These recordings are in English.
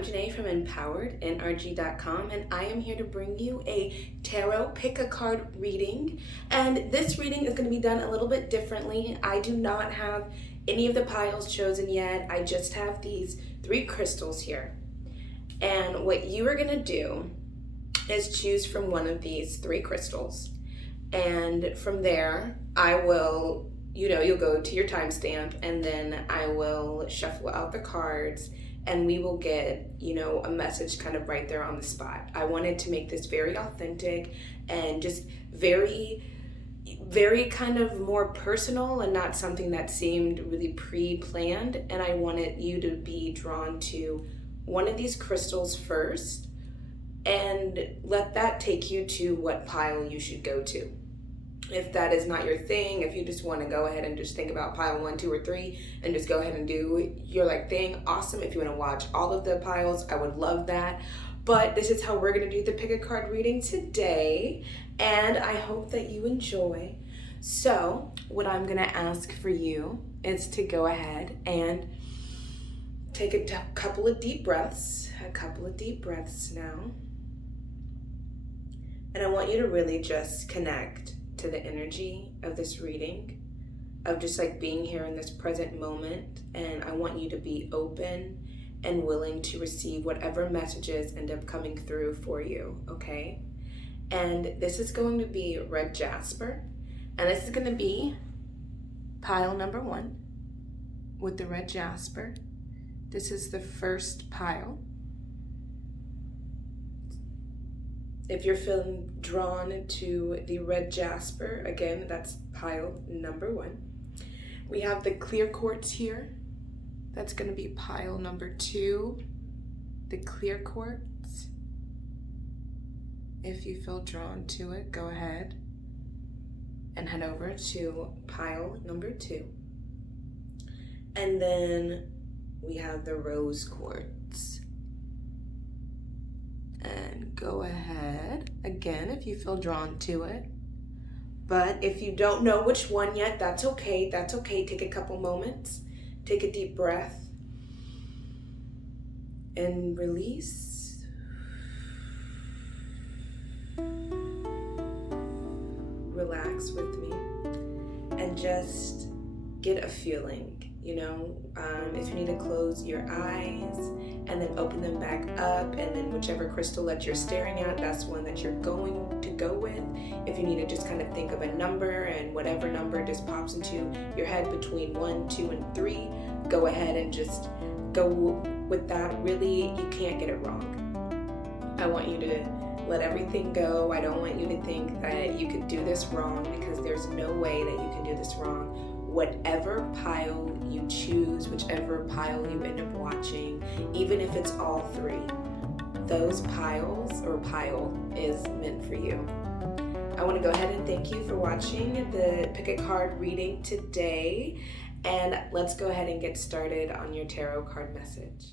I'm Jena from NRG.com, and I am here to bring you a tarot pick-a-card reading. And this reading is going to be done a little bit differently. I do not have any of the piles chosen yet. I just have these 3 crystals here. And what you are going to do is choose from one of these 3 crystals. And from there, I will, you'll go to your timestamp, and then I will shuffle out the cards, and we will get, a message kind of right there on the spot. I wanted to make this very authentic and just very, very kind of more personal and not something that seemed really pre-planned. And I wanted you to be drawn to one of these crystals first and let that take you to what pile you should go to. If that is not your thing, if you just want to go ahead and just think about pile 1, 2, or 3 and just go ahead and do your thing, awesome. If you want to watch all of the piles, I would love that. But this is how we're going to do the pick a card reading today, and I hope that you enjoy. So what I'm going to ask for you is to go ahead and take a couple of deep breaths now. And I want you to really just connect to the energy of this reading, of just being here in this present moment. And I want you to be open and willing to receive whatever messages end up coming through for you, okay? And this is going to be red jasper, and this is going to be pile number 1 with the red jasper. This is the first pile. If you're feeling drawn to the red jasper, again, that's pile number 1. We have the clear quartz here. That's going to be pile number 2, the clear quartz. If you feel drawn to it, go ahead and head over to pile number 2. And then we have the rose quartz. And go ahead, again, if you feel drawn to it. But if you don't know which one yet, that's okay. That's okay. Take a couple moments. Take a deep breath. And release. Relax with me. And just get a feeling. If you need to close your eyes and then open them back up, and then whichever crystal that you're staring at, that's one that you're going to go with. If you need to just kind of think of a number, and whatever number just pops into your head between 1, 2, and 3, go ahead and just go with that. Really, you can't get it wrong. I want you to let everything go. I don't want you to think that you could do this wrong, because there's no way that you can do this wrong. Whatever pile you choose, whichever pile you end up watching, even if it's all 3, those piles or pile is meant for you. I want to go ahead and thank you for watching the pick a card reading today, and let's go ahead and get started on your tarot card message.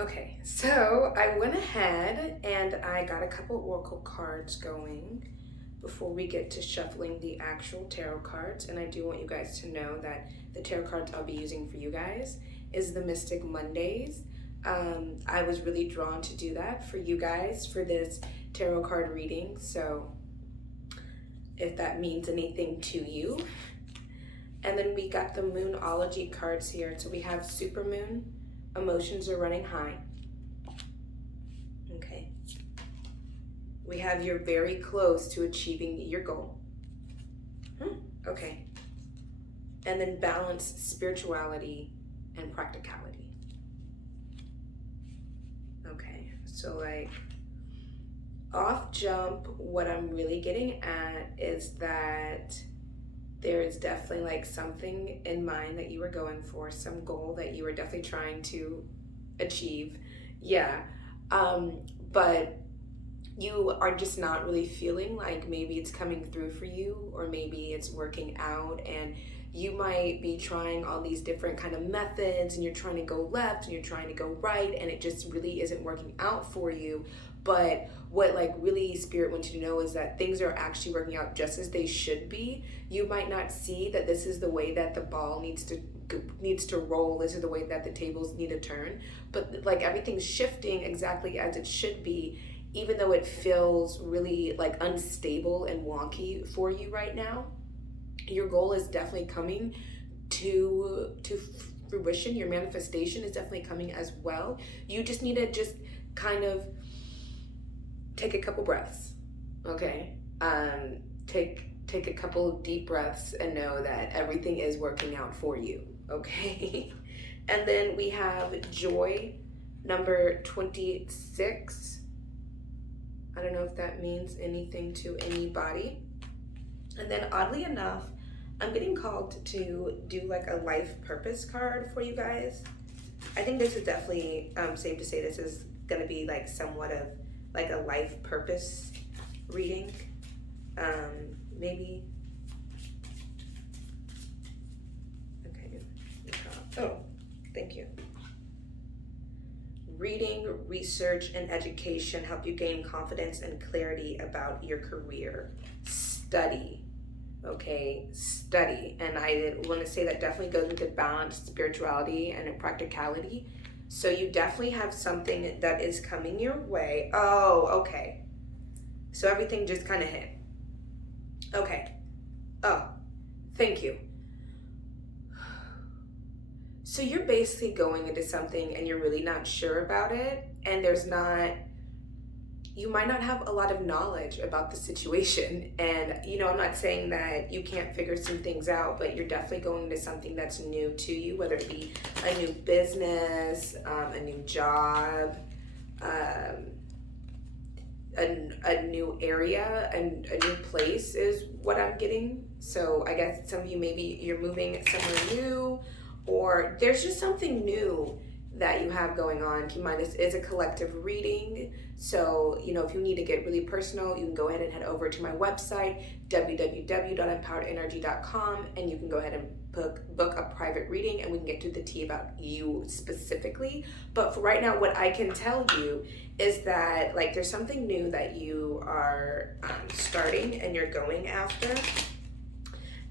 Okay, so I went ahead and I got a couple oracle cards going before we get to shuffling the actual tarot cards. And I do want you guys to know that the tarot cards I'll be using for you guys is the Mystic Mondays. I was really drawn to do that for you guys for this tarot card reading. So if that means anything to you. And then we got the Moonology cards here. So we have Supermoon, emotions are running high. Okay. We have you're very close to achieving your goal. Okay. And then balance, spirituality, and practicality. Okay, so off jump, what I'm really getting at is that there is definitely something in mind that you were going for, some goal that you were definitely trying to achieve. Yeah, but you are just not really feeling like maybe it's coming through for you, or maybe it's working out, and you might be trying all these different kind of methods, and you're trying to go left and you're trying to go right, and it just really isn't working out for you. But what really Spirit wants you to know is that things are actually working out just as they should be. You might not see that this is the way that the ball needs to needs to roll. This is the way that the tables need to turn. But like everything's shifting exactly as it should be, even though it feels really like unstable and wonky for you right now. Your goal is definitely coming to fruition. Your manifestation is definitely coming as well. You just need to just kind of take a couple breaths, okay? Take a couple of deep breaths and know that everything is working out for you, okay? And then we have joy, number 26. I don't know if that means anything to anybody. And then oddly enough, I'm getting called to do like a life purpose card for you guys. I think this is definitely safe to say this is gonna be like somewhat of like a life purpose reading. Maybe. Okay. Oh, thank you. Reading, research, and education help you gain confidence and clarity about your career. Study. Okay, study. And I want to say that definitely goes with the balance, spirituality, and practicality. So you definitely have something that is coming your way. Oh, okay. So everything just kind of hit. Okay. Oh, thank you. So you're basically going into something and you're really not sure about it, and you might not have a lot of knowledge about the situation. And, I'm not saying that you can't figure some things out, but you're definitely going into something that's new to you, whether it be a new business, a new job, a new area, and a new place is what I'm getting. So I guess some of you, maybe you're moving somewhere new, or there's just something new that you have going on. Keep in mind, this is a collective reading. So, if you need to get really personal, you can go ahead and head over to my website, www.empoweredenergy.com, and you can go ahead and book a private reading, and we can get to the tea about you specifically. But for right now, what I can tell you is that like there's something new that you are starting and you're going after,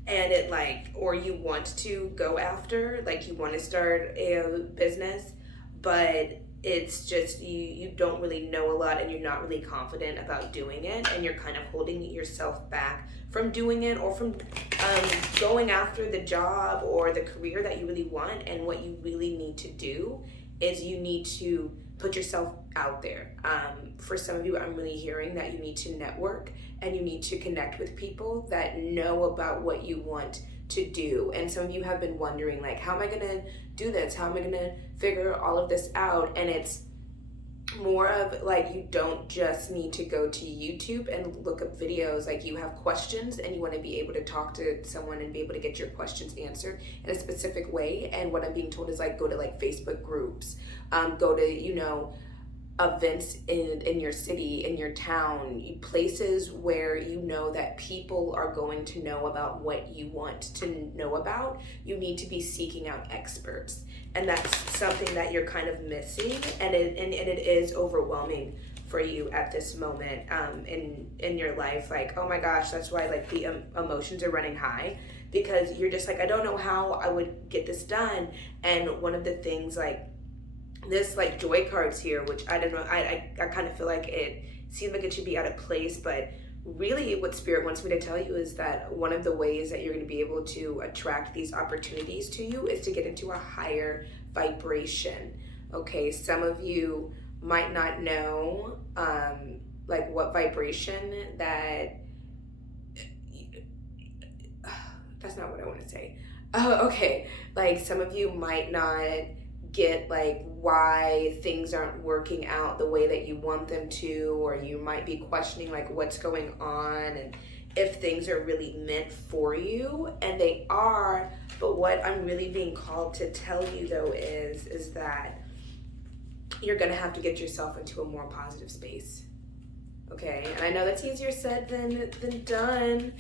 and it or you want to go after, like you want to start a business, but it's just you don't really know a lot and you're not really confident about doing it, and you're kind of holding yourself back from doing it, or from going after the job or the career that you really want. And what you really need to do is you need to put yourself out there. For some of you, I'm really hearing that you need to network and you need to connect with people that know about what you want to do. And some of you have been wondering, like, how am I gonna do this? How am I gonna figure all of this out? And it's more of like, you don't just need to go to YouTube and look up videos. Like, you have questions and you want to be able to talk to someone and be able to get your questions answered in a specific way. And what I'm being told is like, go to like Facebook groups, go to, events in your city, in your town, places where you know that people are going to know about what you want to know about. You need to be seeking out experts, and that's something that you're kind of missing, and it is overwhelming for you at this moment in your life. Like, oh my gosh, that's why like the emotions are running high, because you're just like, I don't know how I would get this done. And one of the things, like, this like joy cards here, which I don't know, I kind of feel like it seems like it should be out of place, but really what Spirit wants me to tell you is that one of the ways that you're going to be able to attract these opportunities to you is to get into a higher vibration. Okay, some of you might not know like what vibration that's not what I want to say. Oh, okay, like some of you might not get like why things aren't working out the way that you want them to, or you might be questioning like what's going on and if things are really meant for you, and they are. But what I'm really being called to tell you though is that you're gonna have to get yourself into a more positive space. Okay, and I know that's easier said than done.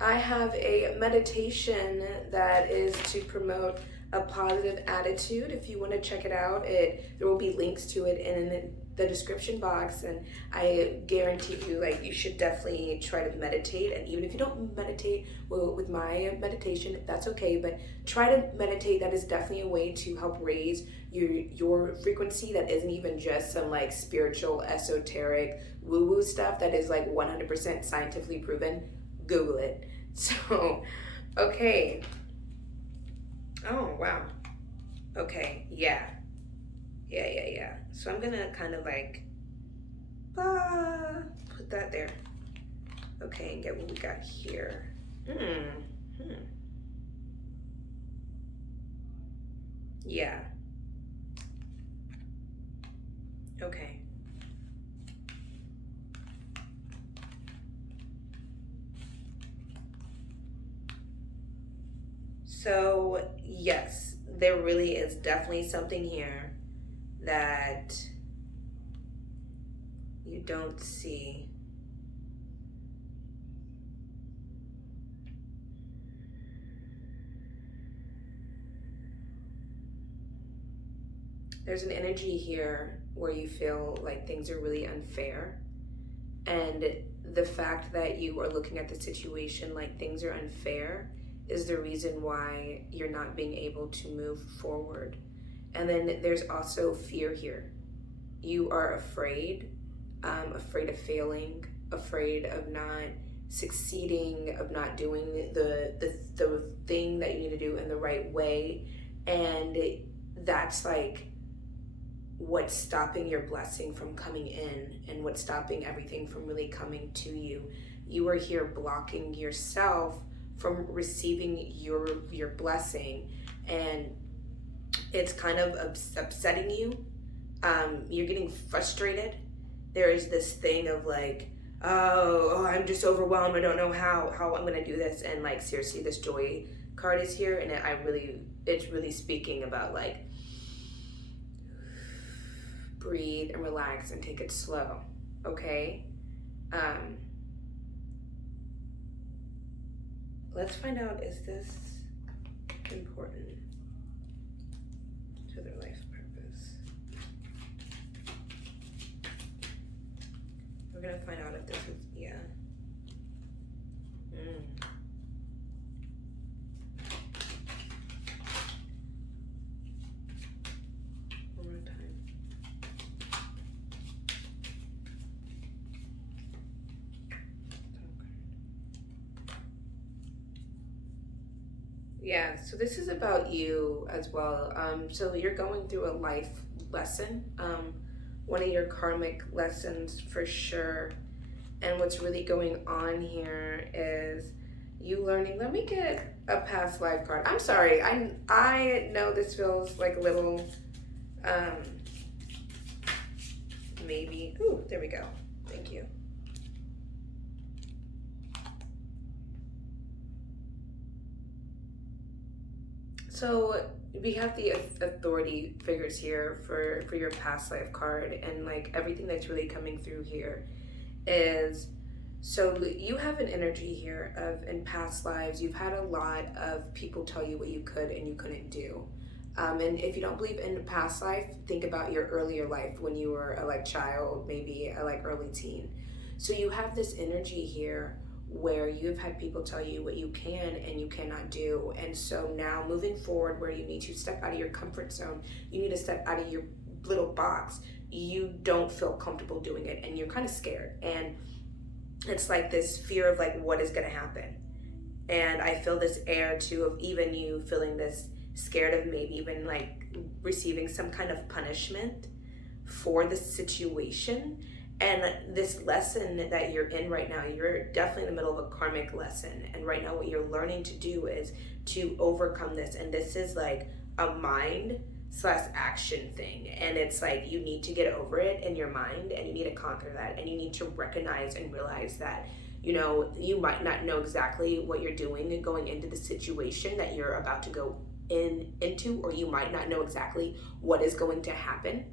I have a meditation that is to promote a positive attitude. If you want to check it out, there will be links to it in the description box, and I guarantee you, like, you should definitely try to meditate. And even if you don't meditate with my meditation, that's okay, but try to meditate. That is definitely a way to help raise your frequency. That isn't even just some like spiritual esoteric woo-woo stuff. That is like 100% scientifically proven. Google it. So okay. Oh wow. Okay, yeah. So I'm gonna kind of like put that there. Okay, and get what we got here. Yeah. Okay. So yes, there really is definitely something here that you don't see. There's an energy here where you feel like things are really unfair, and the fact that you are looking at the situation like things are unfair is the reason why you're not being able to move forward. And then there's also fear here. You are afraid of failing, afraid of not succeeding, of not doing the thing that you need to do in the right way. And that's like what's stopping your blessing from coming in, and what's stopping everything from really coming to you. You are here blocking yourself from receiving your blessing, and it's kind of upsetting you. You're getting frustrated. There is this thing of like, oh, I'm just overwhelmed. I don't know how I'm gonna do this. And like, seriously, this joy card is here, and it's really speaking about like, breathe and relax and take it slow. Okay. Let's find out, is this important to their life purpose? We're gonna find out if this is, yeah. One more time. Yeah, so this is about you as well. So you're going through a life lesson, one of your karmic lessons for sure. And what's really going on here is you learning. Let me get a past life card. I'm sorry, I know this feels like a little, maybe. Ooh, there we go. Thank you. So we have the authority figures here for your past life card, and like everything that's really coming through here is, so you have an energy here of, in past lives, you've had a lot of people tell you what you could and you couldn't do. And if you don't believe in past life, think about your earlier life when you were a like child, maybe a like early teen. So you have this energy here where you've had people tell you what you can and you cannot do. And so now moving forward, where you need to step out of your comfort zone, you need to step out of your little box, you don't feel comfortable doing it and you're kind of scared. And it's like this fear of like, what is gonna happen? And I feel this air too of even you feeling this scared of maybe even like receiving some kind of punishment for the situation. And this lesson that you're in right now, you're definitely in the middle of a karmic lesson. And right now what you're learning to do is to overcome this. And this is like a mind/action thing. And it's like you need to get over it in your mind, and you need to conquer that. And you need to recognize and realize that, you know, you might not know exactly what you're doing going into the situation that you're about to go into, or you might not know exactly what is going to happen.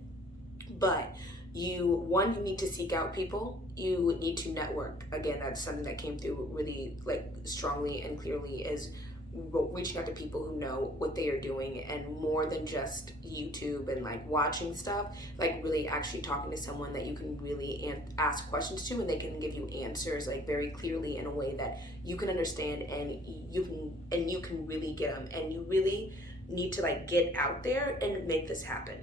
But you need to seek out people. You need to network. Again, that's something that came through really like strongly and clearly, is reaching out to people who know what they are doing, and more than just YouTube and like watching stuff, like really actually talking to someone that you can really ask questions to, and they can give you answers like very clearly in a way that you can understand, and you can really get them. And you really need to like get out there and make this happen.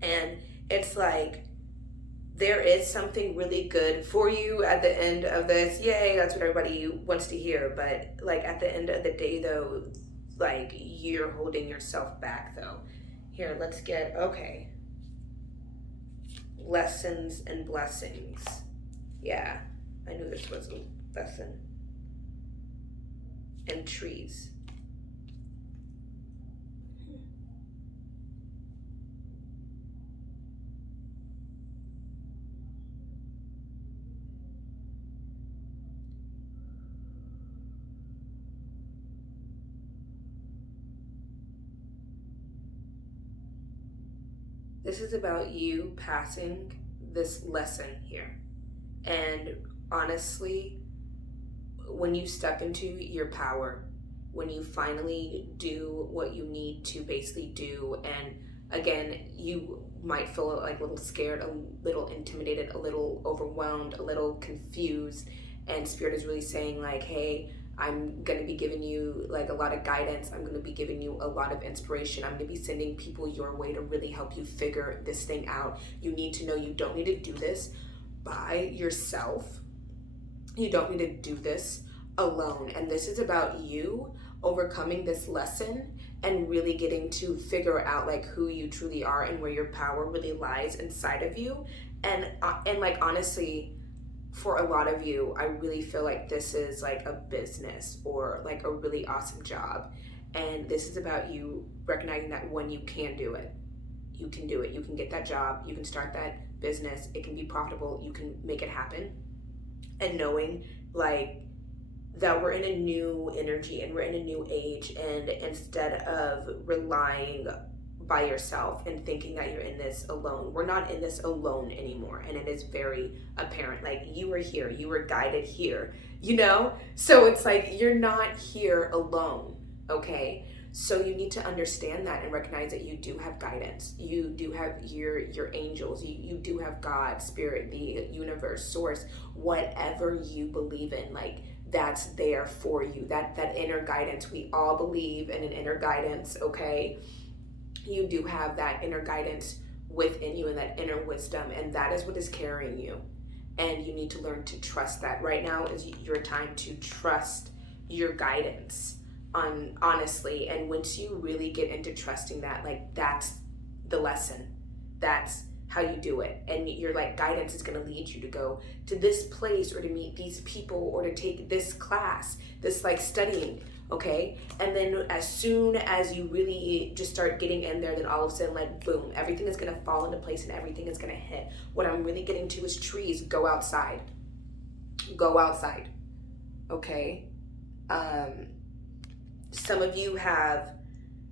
And it's like, there is something really good for you at the end of this. Yay, that's what everybody wants to hear. But like at the end of the day though, like you're holding yourself back though. Here, let's get, okay. Lessons and blessings. Yeah, I knew this was a lesson. And trees. This is about you passing this lesson here. And honestly, when you step into your power, when you finally do what you need to basically do, and again, you might feel like a little scared, a little intimidated, a little overwhelmed, a little confused, and Spirit is really saying like, hey, I'm going to be giving you like a lot of guidance. I'm going to be giving you a lot of inspiration. I'm going to be sending people your way to really help you figure this thing out. You need to know you don't need to do this by yourself. You don't need to do this alone. And this is about you overcoming this lesson and really getting to figure out like who you truly are and where your power really lies inside of you. And like honestly, for a lot of you, I really feel like this is like a business or like a really awesome job. And this is about you recognizing that when you can do it, you can do it. You can get that job, you can start that business, it can be profitable, you can make it happen. And knowing like that we're in a new energy and we're in a new age, and instead of relying by yourself and thinking that you're in this alone, we're not in this alone anymore. And it is very apparent, like you were here, you were guided here, you know? So it's like you're not here alone, okay? So you need to understand that and recognize that you do have guidance. You do have your angels, you do have God, Spirit, the universe, source, whatever you believe in, like that's there for you. That inner guidance, we all believe in an inner guidance, okay? You do have that inner guidance within you and that inner wisdom, and that is what is carrying you. And you need to learn to trust that. Right now is your time to trust your guidance honestly. And once you really get into trusting that, like that's the lesson. That's how you do it. And your like guidance is going to lead you to go to this place or to meet these people or to take this class, this like studying. Okay, and then as soon as you really just start getting in there, then all of a sudden, like boom, everything is gonna fall into place and everything is gonna hit. What I'm really getting to is trees. Go outside. Go outside. Okay. Some of you have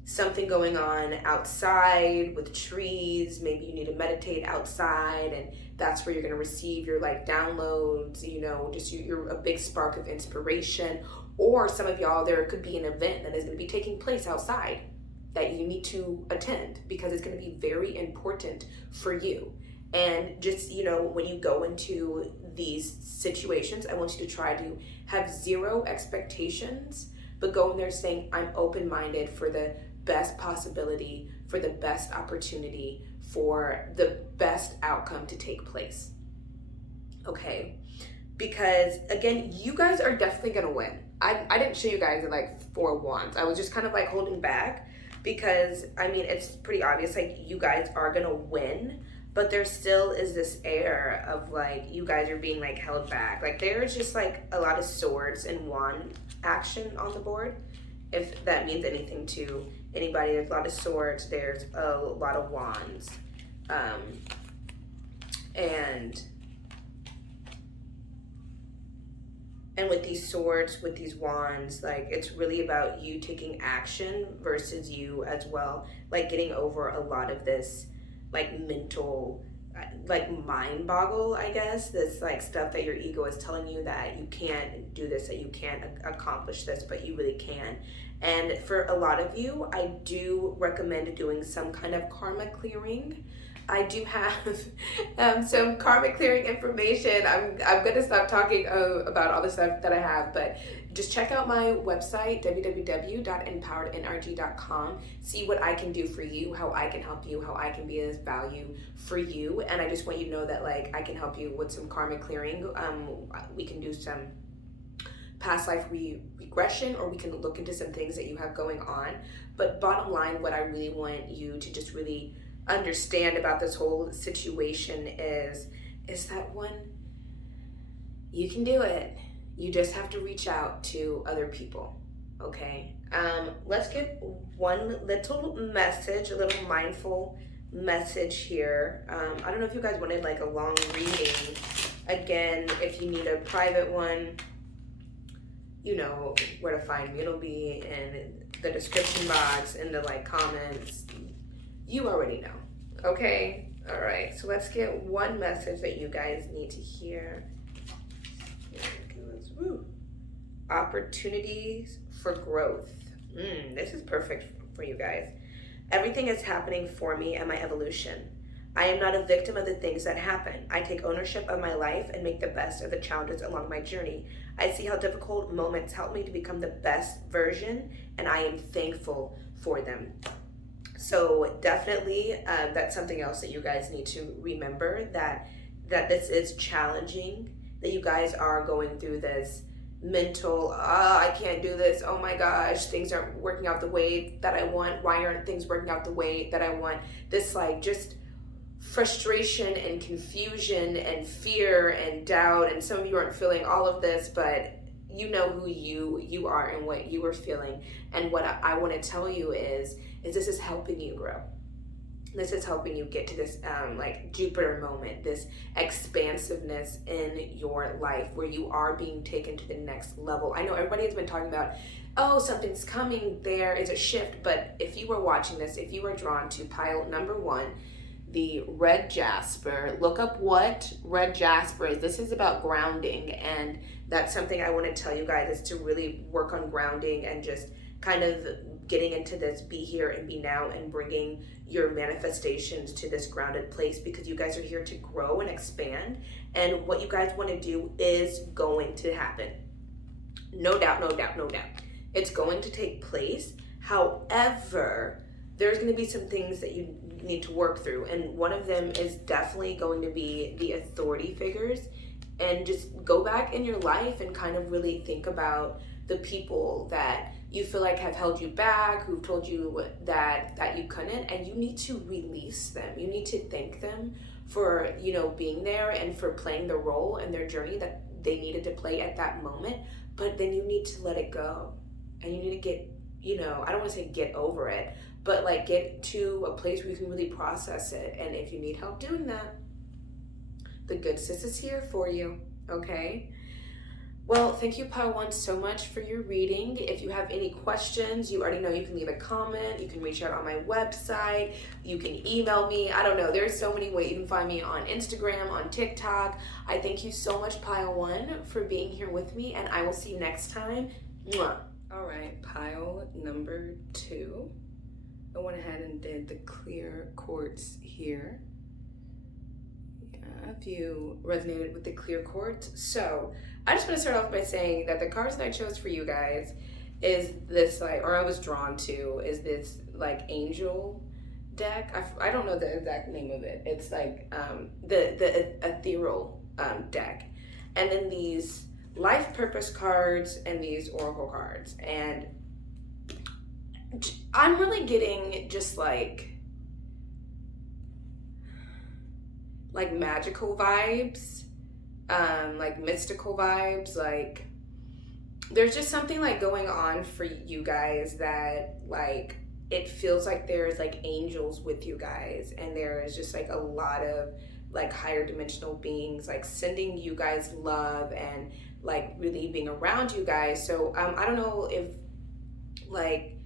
something going on outside with trees. Maybe you need to meditate outside, and that's where you're gonna receive your like downloads. You know, just you're a big spark of inspiration. Or some of y'all, there could be an event that is going to be taking place outside that you need to attend because it's going to be very important for you. And just, you know, when you go into these situations, I want you to try to have zero expectations, but go in there saying, I'm open-minded for the best possibility, for the best opportunity, for the best outcome to take place. Okay? Because again, you guys are definitely going to win. I didn't show you guys in like 4 wands. I was just kind of like holding back because I mean, it's pretty obvious like you guys are going to win, but there still is this air of like you guys are being like held back. Like there's just like a lot of swords and wand action on the board. If that means anything to anybody, there's a lot of swords, there's a lot of wands. And with these swords, with these wands, like it's really about you taking action versus you as well, like getting over a lot of this like mental like mind boggle, I guess, this like stuff that your ego is telling you that you can't do this, that you can't accomplish this, but you really can. And for a lot of you, I do recommend doing some kind of karma clearing. I do have some karma clearing information. I'm gonna stop talking about all the stuff that I have, but just check out my website, www.empowerednrg.com. See what I can do for you, how I can help you, how I can be of value for you. And I just want you to know that like I can help you with some karma clearing. We can do some past life regression, or we can look into some things that you have going on. But bottom line, what I really want you to just really understand about this whole situation is that one, you can do it. You just have to reach out to other people, okay? Let's get one little message, a little mindful message here. I don't know if you guys wanted like a long reading. Again, if you need a private one, you know where to find me. It'll be in the description box, in the like comments. You already know, okay? All right, so let's get one message that you guys need to hear. Woo. Opportunities for growth. This is perfect for you guys. Everything is happening for me and my evolution. I am not a victim of the things that happen. I take ownership of my life and make the best of the challenges along my journey. I see how difficult moments help me to become the best version, and I am thankful for them. So definitely, that's something else that you guys need to remember, that this is challenging, that you guys are going through this mental, I can't do this, oh my gosh, things aren't working out the way that I want, why aren't things working out the way that I want, this like just frustration and confusion and fear and doubt. And some of you aren't feeling all of this, but you know who you are and what you are feeling. And what I want to tell you is this is helping you grow. This is helping you get to this like Jupiter moment, this expansiveness in your life where you are being taken to the next level. I know everybody has been talking about, oh, something's coming, there is a shift. But if you were watching this, if you were drawn to pile number 1, the red jasper, look up what red jasper is. This is about grounding, and that's something I want to tell you guys, is to really work on grounding and just kind of getting into this be here and be now, and bringing your manifestations to this grounded place, because you guys are here to grow and expand, and what you guys want to do is going to happen. No doubt, no doubt, no doubt. It's going to take place. However, there's going to be some things that you need to work through, and one of them is definitely going to be the authority figures. And just go back in your life and kind of really think about the people that you feel like have held you back, who've told you that you couldn't, and you need to release them. You need to thank them for, you know, being there and for playing the role in their journey that they needed to play at that moment. But then you need to let it go, and you need to get, you know, I don't want to say get over it, but like get to a place where you can really process it. And if you need help doing that, the good sis is here for you, okay? Well, thank you, Pile 1, so much for your reading. If you have any questions, you already know you can leave a comment. You can reach out on my website. You can email me. I don't know. There's so many ways. You can find me on Instagram, on TikTok. I thank you so much, Pile 1, for being here with me, and I will see you next time. Mwah. All right, pile number 2. I went ahead and did the clear quartz here. If you resonated with the clear quartz. So I just want to start off by saying that the cards that I chose for you guys is this, like, or I was drawn to, is this like angel deck. I don't know the exact name of it. It's like the ethereal deck, and then these life purpose cards and these oracle cards. And I'm really getting just like magical vibes, like mystical vibes. Like there's just something like going on for you guys that like it feels like there's like angels with you guys, and there is just like a lot of like higher dimensional beings like sending you guys love and like really being around you guys. So I don't know if, like,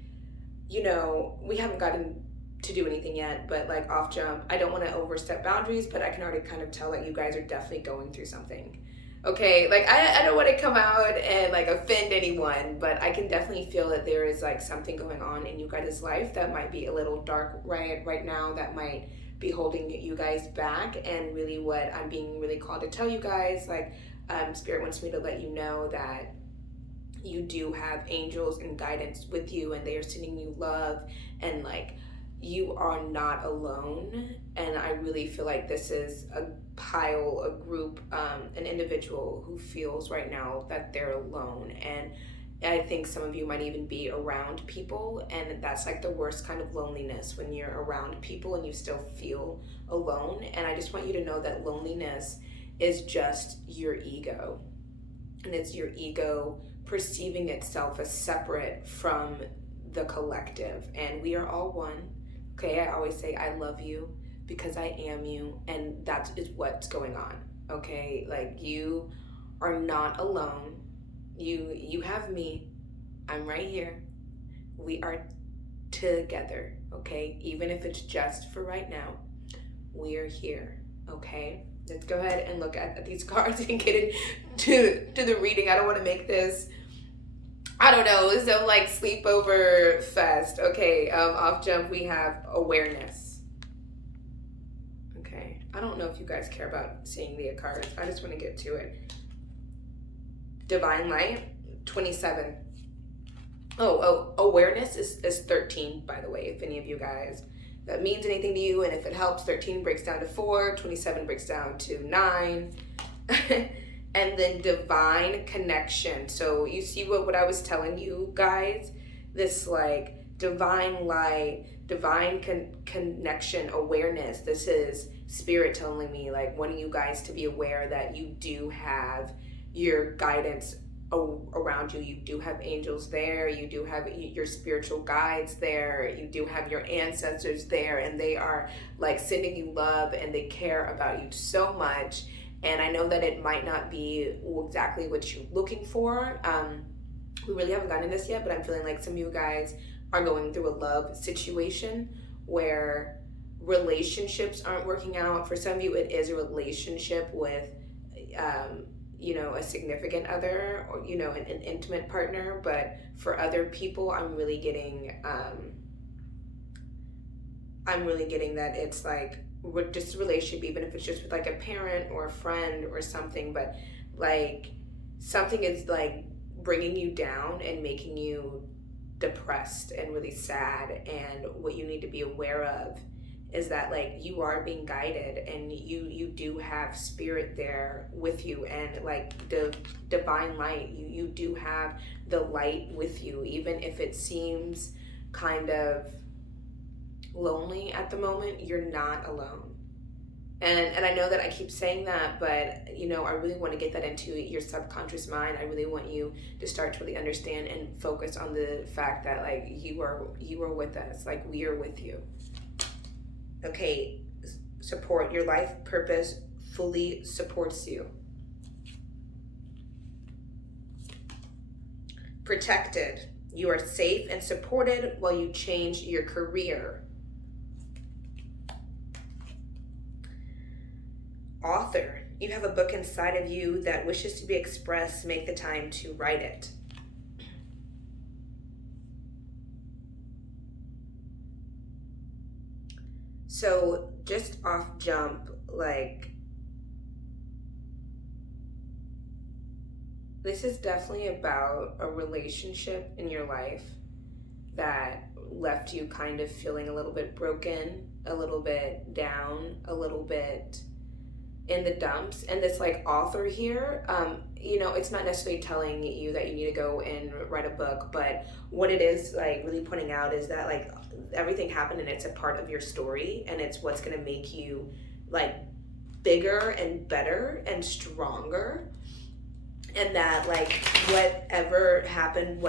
you know, we haven't gotten to do anything yet, but like off jump, I don't want to overstep boundaries, but I can already kind of tell that you guys are definitely going through something. Okay, like I don't want to come out and like offend anyone, but I can definitely feel that there is like something going on in you guys' life that might be a little dark right now, that might be holding you guys back. And really what I'm being really called to tell you guys, like Spirit wants me to let you know that you do have angels and guidance with you, and they are sending you love, and like you are not alone. And I really feel like this is a group, an individual who feels right now that they're alone. And I think some of you might even be around people, and that's like the worst kind of loneliness, when you're around people and you still feel alone. And I just want you to know that loneliness is just your ego, and it's your ego perceiving itself as separate from the collective. And we are all one. Okay, I always say I love you because I am you, and that is what's going on. Okay, like you are not alone. You have me. I'm right here. We are together. Okay, even if it's just for right now, we are here. Okay, let's go ahead and look at these cards and get into the reading. I don't want to make this, I don't know, so like sleepover fest. Okay, off jump we have awareness. Okay, I don't know if you guys care about seeing the cards. I just want to get to it. Divine light, 27. Oh, awareness is 13, by the way, if any of you guys that means anything to you. And if it helps, 13 breaks down to 4, 27 breaks down to 9. And then divine connection. So you see what I was telling you guys, this like divine light, divine connection, awareness. This is Spirit telling me, like, wanting you guys to be aware that you do have your guidance around you. You do have angels there. You do have your spiritual guides there. You do have your ancestors there, and they are like sending you love, and they care about you so much. And I know that it might not be exactly what you're looking for. We really haven't gotten into this yet, but I'm feeling like some of you guys are going through a love situation where relationships aren't working out. For some of you, it is a relationship with, a significant other, or, an intimate partner. But for other people, I'm really getting that it's like, just a relationship, even if it's just with like a parent or a friend or something, but like something is like bringing you down and making you depressed and really sad. And what you need to be aware of is that like you are being guided, and you do have Spirit there with you, and like the divine light, you do have the light with you, even if it seems kind of lonely at the moment. You're not alone. And I know that I keep saying that, but I really want to get that into your subconscious mind. I really want you to start to really understand and focus on the fact that like you are with us, like we are with you. Okay, support. Your life purpose fully supports you. Protected. You are safe and supported while you change your career. Author. You have a book inside of you that wishes to be expressed. Make the time to write it. So just off jump, like, this is definitely about a relationship in your life that left you kind of feeling a little bit broken, a little bit down, a little bit in the dumps. And this like author here, it's not necessarily telling you that you need to go and write a book, but what it is like really pointing out is that like everything happened, and it's a part of your story, and it's what's going to make you like bigger and better and stronger. And that like whatever happened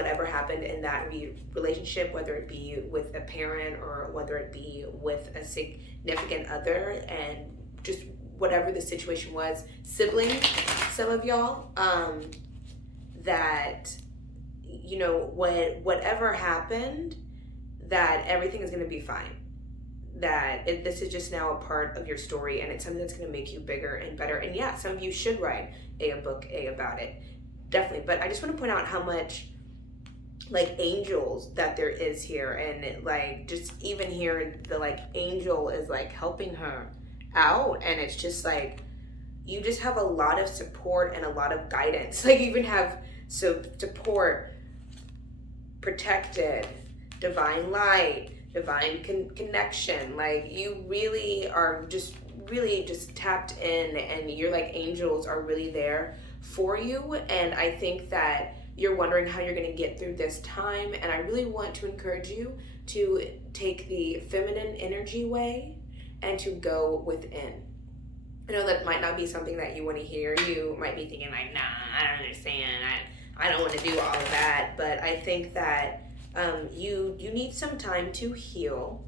in that relationship, whether it be with a parent or whether it be with a significant other, and just whatever the situation was, siblings, some of y'all, that, whatever happened, that everything is going to be fine. this is just now a part of your story, and it's something that's going to make you bigger and better. And yeah, some of you should write a book about it, definitely. But I just want to point out how much like angels that there is here, and like just even here the like angel is like helping her out, and it's just like you just have a lot of support and a lot of guidance. Like you even have support, protected, divine light, divine connection. Like you really are just tapped in, and you're like angels are really there for you. And I think that you're wondering how you're going to get through this time, and I really want to encourage you to take the feminine energy way and to go within. I know that might not be something that you want to hear. You might be thinking like, nah, I don't understand. I don't want to do all of that. But I think that you need some time to heal,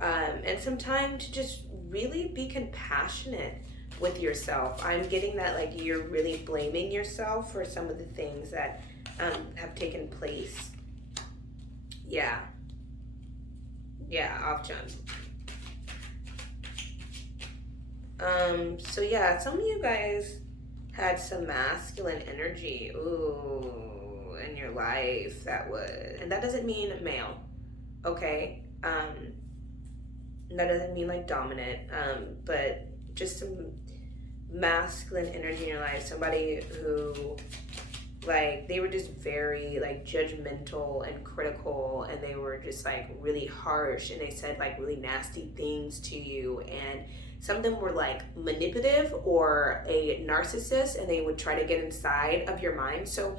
and some time to just really be compassionate with yourself. I'm getting that like you're really blaming yourself for some of the things that have taken place. Yeah, off jump. So yeah, some of you guys had some masculine energy, in your life and that doesn't mean male, okay? That doesn't mean like dominant, but just some masculine energy in your life. Somebody who like they were just very like judgmental and critical, and they were just like really harsh, and they said like really nasty things to you, and some of them were like manipulative or a narcissist, and they would try to get inside of your mind. So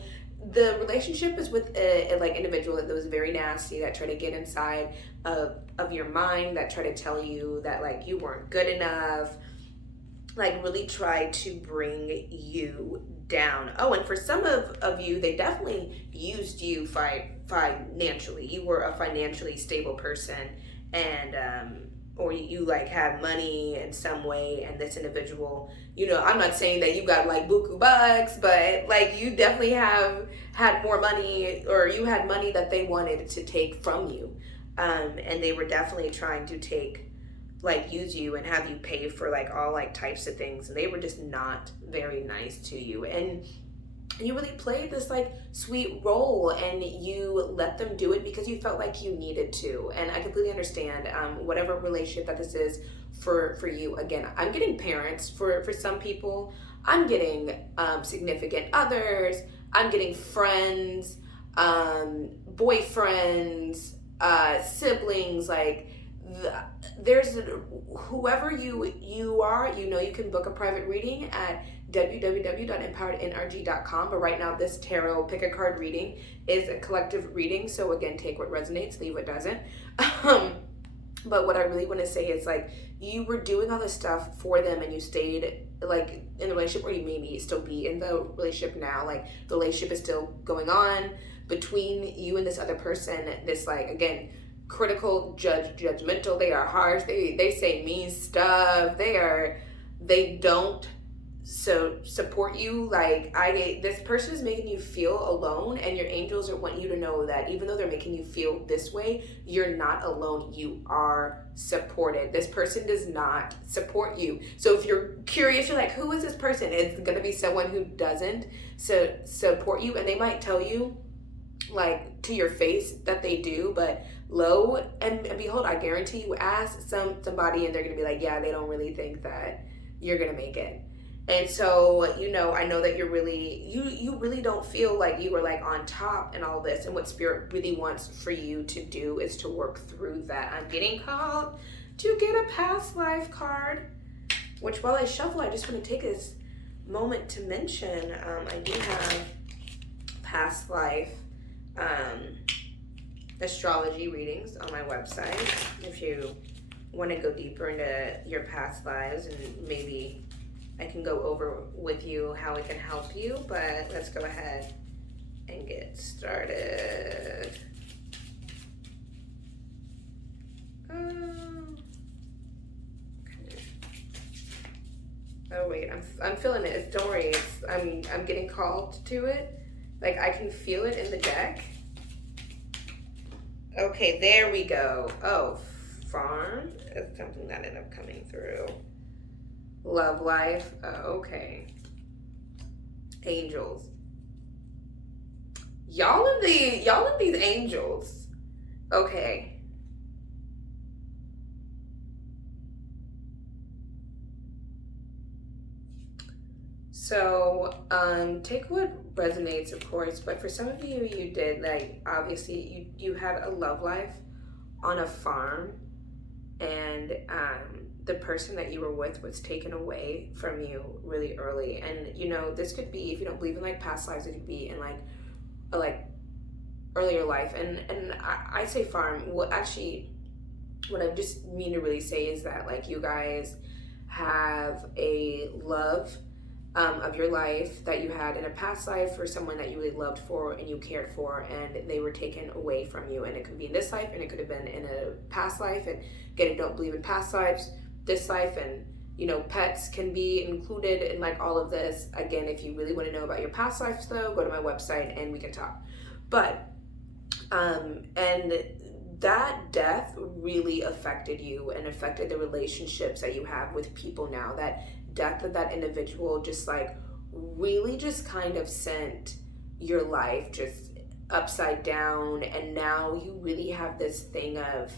the relationship is with a like individual that was very nasty, that tried to get inside of your mind, that tried to tell you that like you weren't good enough, like really tried to bring you down. Oh, and for some of you, they definitely used you financially. You were a financially stable person, and or you like had money in some way, and this individual, I'm not saying that you got like buku bucks, but like you definitely have had more money, or you had money that they wanted to take from you, and they were definitely trying to use you and have you pay for like all like types of things, and they were just not very nice to you, and you really played this like sweet role, and you let them do it because you felt like you needed to. And I completely understand whatever relationship that this is for you. Again, I'm getting parents for some people, I'm getting significant others, I'm getting friends, boyfriends, siblings, like there's whoever you are, you can book a private reading at www.empowerednrg.com. But right now, this tarot pick a card reading is a collective reading, so again, take what resonates, leave what doesn't. But what I really want to say is like you were doing all this stuff for them, and you stayed like in the relationship, or you maybe still be in the relationship now, like the relationship is still going on between you and this other person, this like again critical, judgmental, they are harsh, they say mean stuff, they don't support you. Like this person is making you feel alone, and your angels want you to know that even though they're making you feel this way, you're not alone, you are supported. This person does not support you. So if you're curious, you're like, who is this person? It's going to be someone who doesn't support you, and they might tell you like to your face that they do, but lo and behold, I guarantee you ask somebody, and they're going to be like, yeah, they don't really think that you're going to make it. And so, I know that you're really, you really don't feel like you were like on top and all this. And what Spirit really wants for you to do is to work through that. I'm getting called to get a past life card, which while I shuffle, I just want to take this moment to mention, I do have past life astrology readings on my website. If you want to go deeper into your past lives, and maybe I can go over with you how it can help you, but let's go ahead and get started. Oh wait, I'm feeling it. Don't worry, I'm getting called to it. Like I can feel it in the deck. Okay, there we go. Oh, farm is something that ended up coming through. Love life. Okay. Angels. Y'all in these angels. Okay. So, take what resonates, of course, but for some of you, you did, like, obviously, you had a love life on a farm, and the person that you were with was taken away from you really early. And, you know, this could be, if you don't believe in, like, past lives, it could be in, like, a earlier life. And I say farm, well, actually, what I just mean to really say is that, like, you guys have a love of your life that you had in a past life for someone that you really loved for and you cared for, and they were taken away from you. And it could be in this life, and it could have been in a past life. And again, don't believe in past lives, this life, and you know, pets can be included in like all of this. Again, if you really want to know about your past lives, though, go to my website and we can talk. But and that death really affected you and affected the relationships that you have with people now. That death of that individual just like really just kind of sent your life just upside down, and now you really have this thing of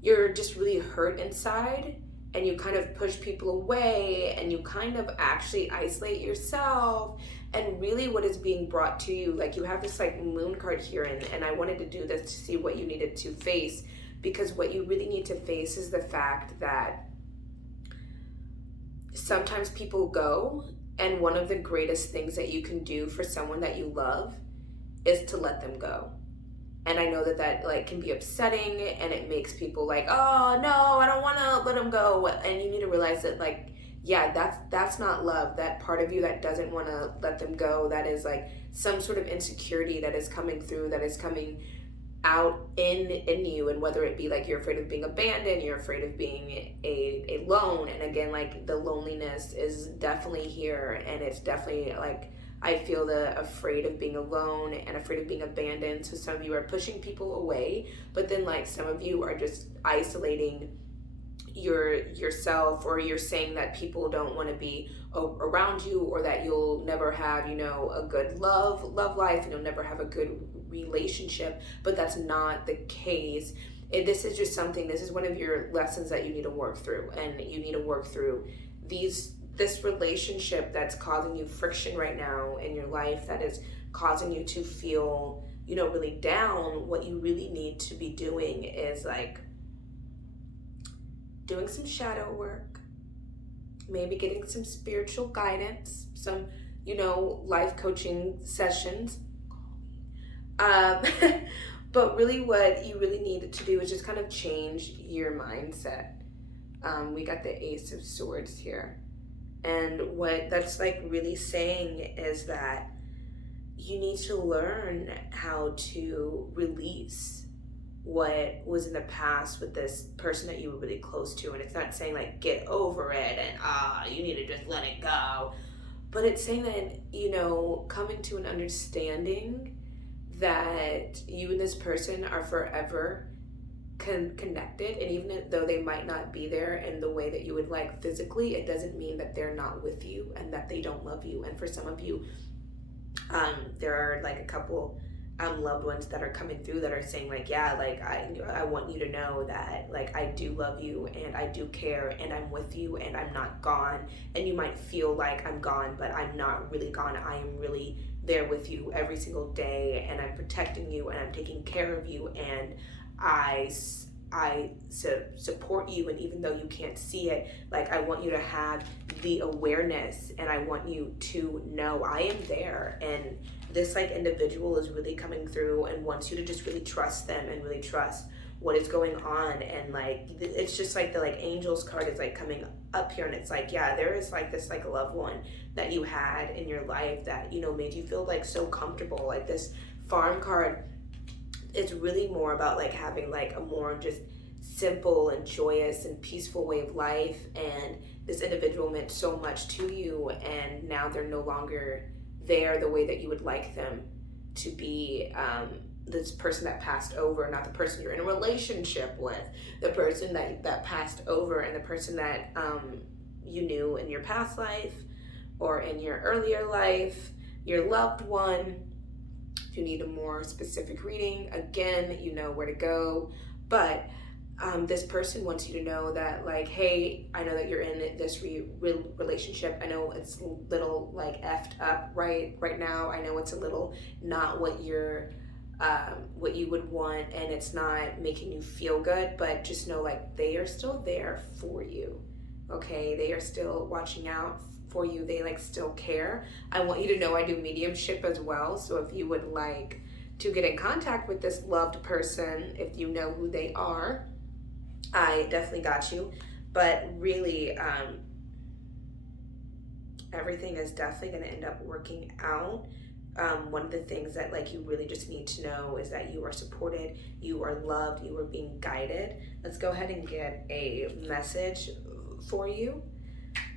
you're just really hurt inside, and you kind of push people away, and you kind of actually isolate yourself. And really what is being brought to you, like you have this like moon card here, and I wanted to do this to see what you needed to face, because what you really need to face is the fact that sometimes people go, and one of the greatest things that you can do for someone that you love is to let them go. And I know that like can be upsetting, and it makes people like, oh no, I don't want to let them go. And you need to realize that like, yeah, that's not love. That part of you that doesn't want to let them go, that is like some sort of insecurity that is coming through, that is coming out in you. And whether it be like you're afraid of being abandoned, you're afraid of being alone. And again, like the loneliness is definitely here, and it's definitely like, I feel the afraid of being alone and afraid of being abandoned. So some of you are pushing people away, but then like some of you are just isolating yourself, or you're saying that people don't want to be around you, or that you'll never have, you know, a good love life, and you'll never have a good relationship. But that's not the case. This is just something, this is one of your lessons that you need to work through, and you need to work through this relationship that's causing you friction right now in your life, that is causing you to feel, you know, really down. What you really need to be doing is like doing some shadow work, maybe getting some spiritual guidance, some, you know, life coaching sessions. But really what you really need to do is just kind of change your mindset. We got the Ace of Swords here. And what that's like really saying is that you need to learn how to release what was in the past with this person that you were really close to. And it's not saying like get over it and you need to just let it go, but it's saying that, you know, coming to an understanding that you and this person are forever connected. And even though they might not be there in the way that you would like physically, it doesn't mean that they're not with you and that they don't love you. And for some of you, there are like a couple loved ones that are coming through that are saying like, yeah, like I want you to know that like I do love you, and I do care, and I'm with you, and I'm not gone. And you might feel like I'm gone, but I'm not really gone. I am really there with you every single day, and I'm protecting you, and I'm taking care of you, and I support you. And even though you can't see it, like I want you to have the awareness, and I want you to know I am there. And this like individual is really coming through and wants you to just really trust them and really trust what is going on. And like it's just like the like angels card is like coming up here, and it's like, yeah, there is like this like loved one that you had in your life that, you know, made you feel like so comfortable. Like this farm card, it's really more about like having like a more just simple and joyous and peaceful way of life. And this individual meant so much to you, and now they're no longer there the way that you would like them to be. this person that passed over, not the person you're in a relationship with, the person that passed over, and the person that you knew in your past life or in your earlier life, your loved one. If you need a more specific reading, again, you know where to go. But this person wants you to know that, like, hey, I know that you're in this relationship. I know it's a little like effed up right now. I know it's a little not what you're what you would want, and it's not making you feel good, but just know, like, they are still there for you. Okay, they are still watching out for you. They like still care. I want you to know I do mediumship as well. So if you would like to get in contact with this loved person, if you know who they are, I definitely got you. But really, everything is definitely going to end up working out. One of the things that like you really just need to know is that you are supported, you are loved, you are being guided. Let's go ahead and get a message for you.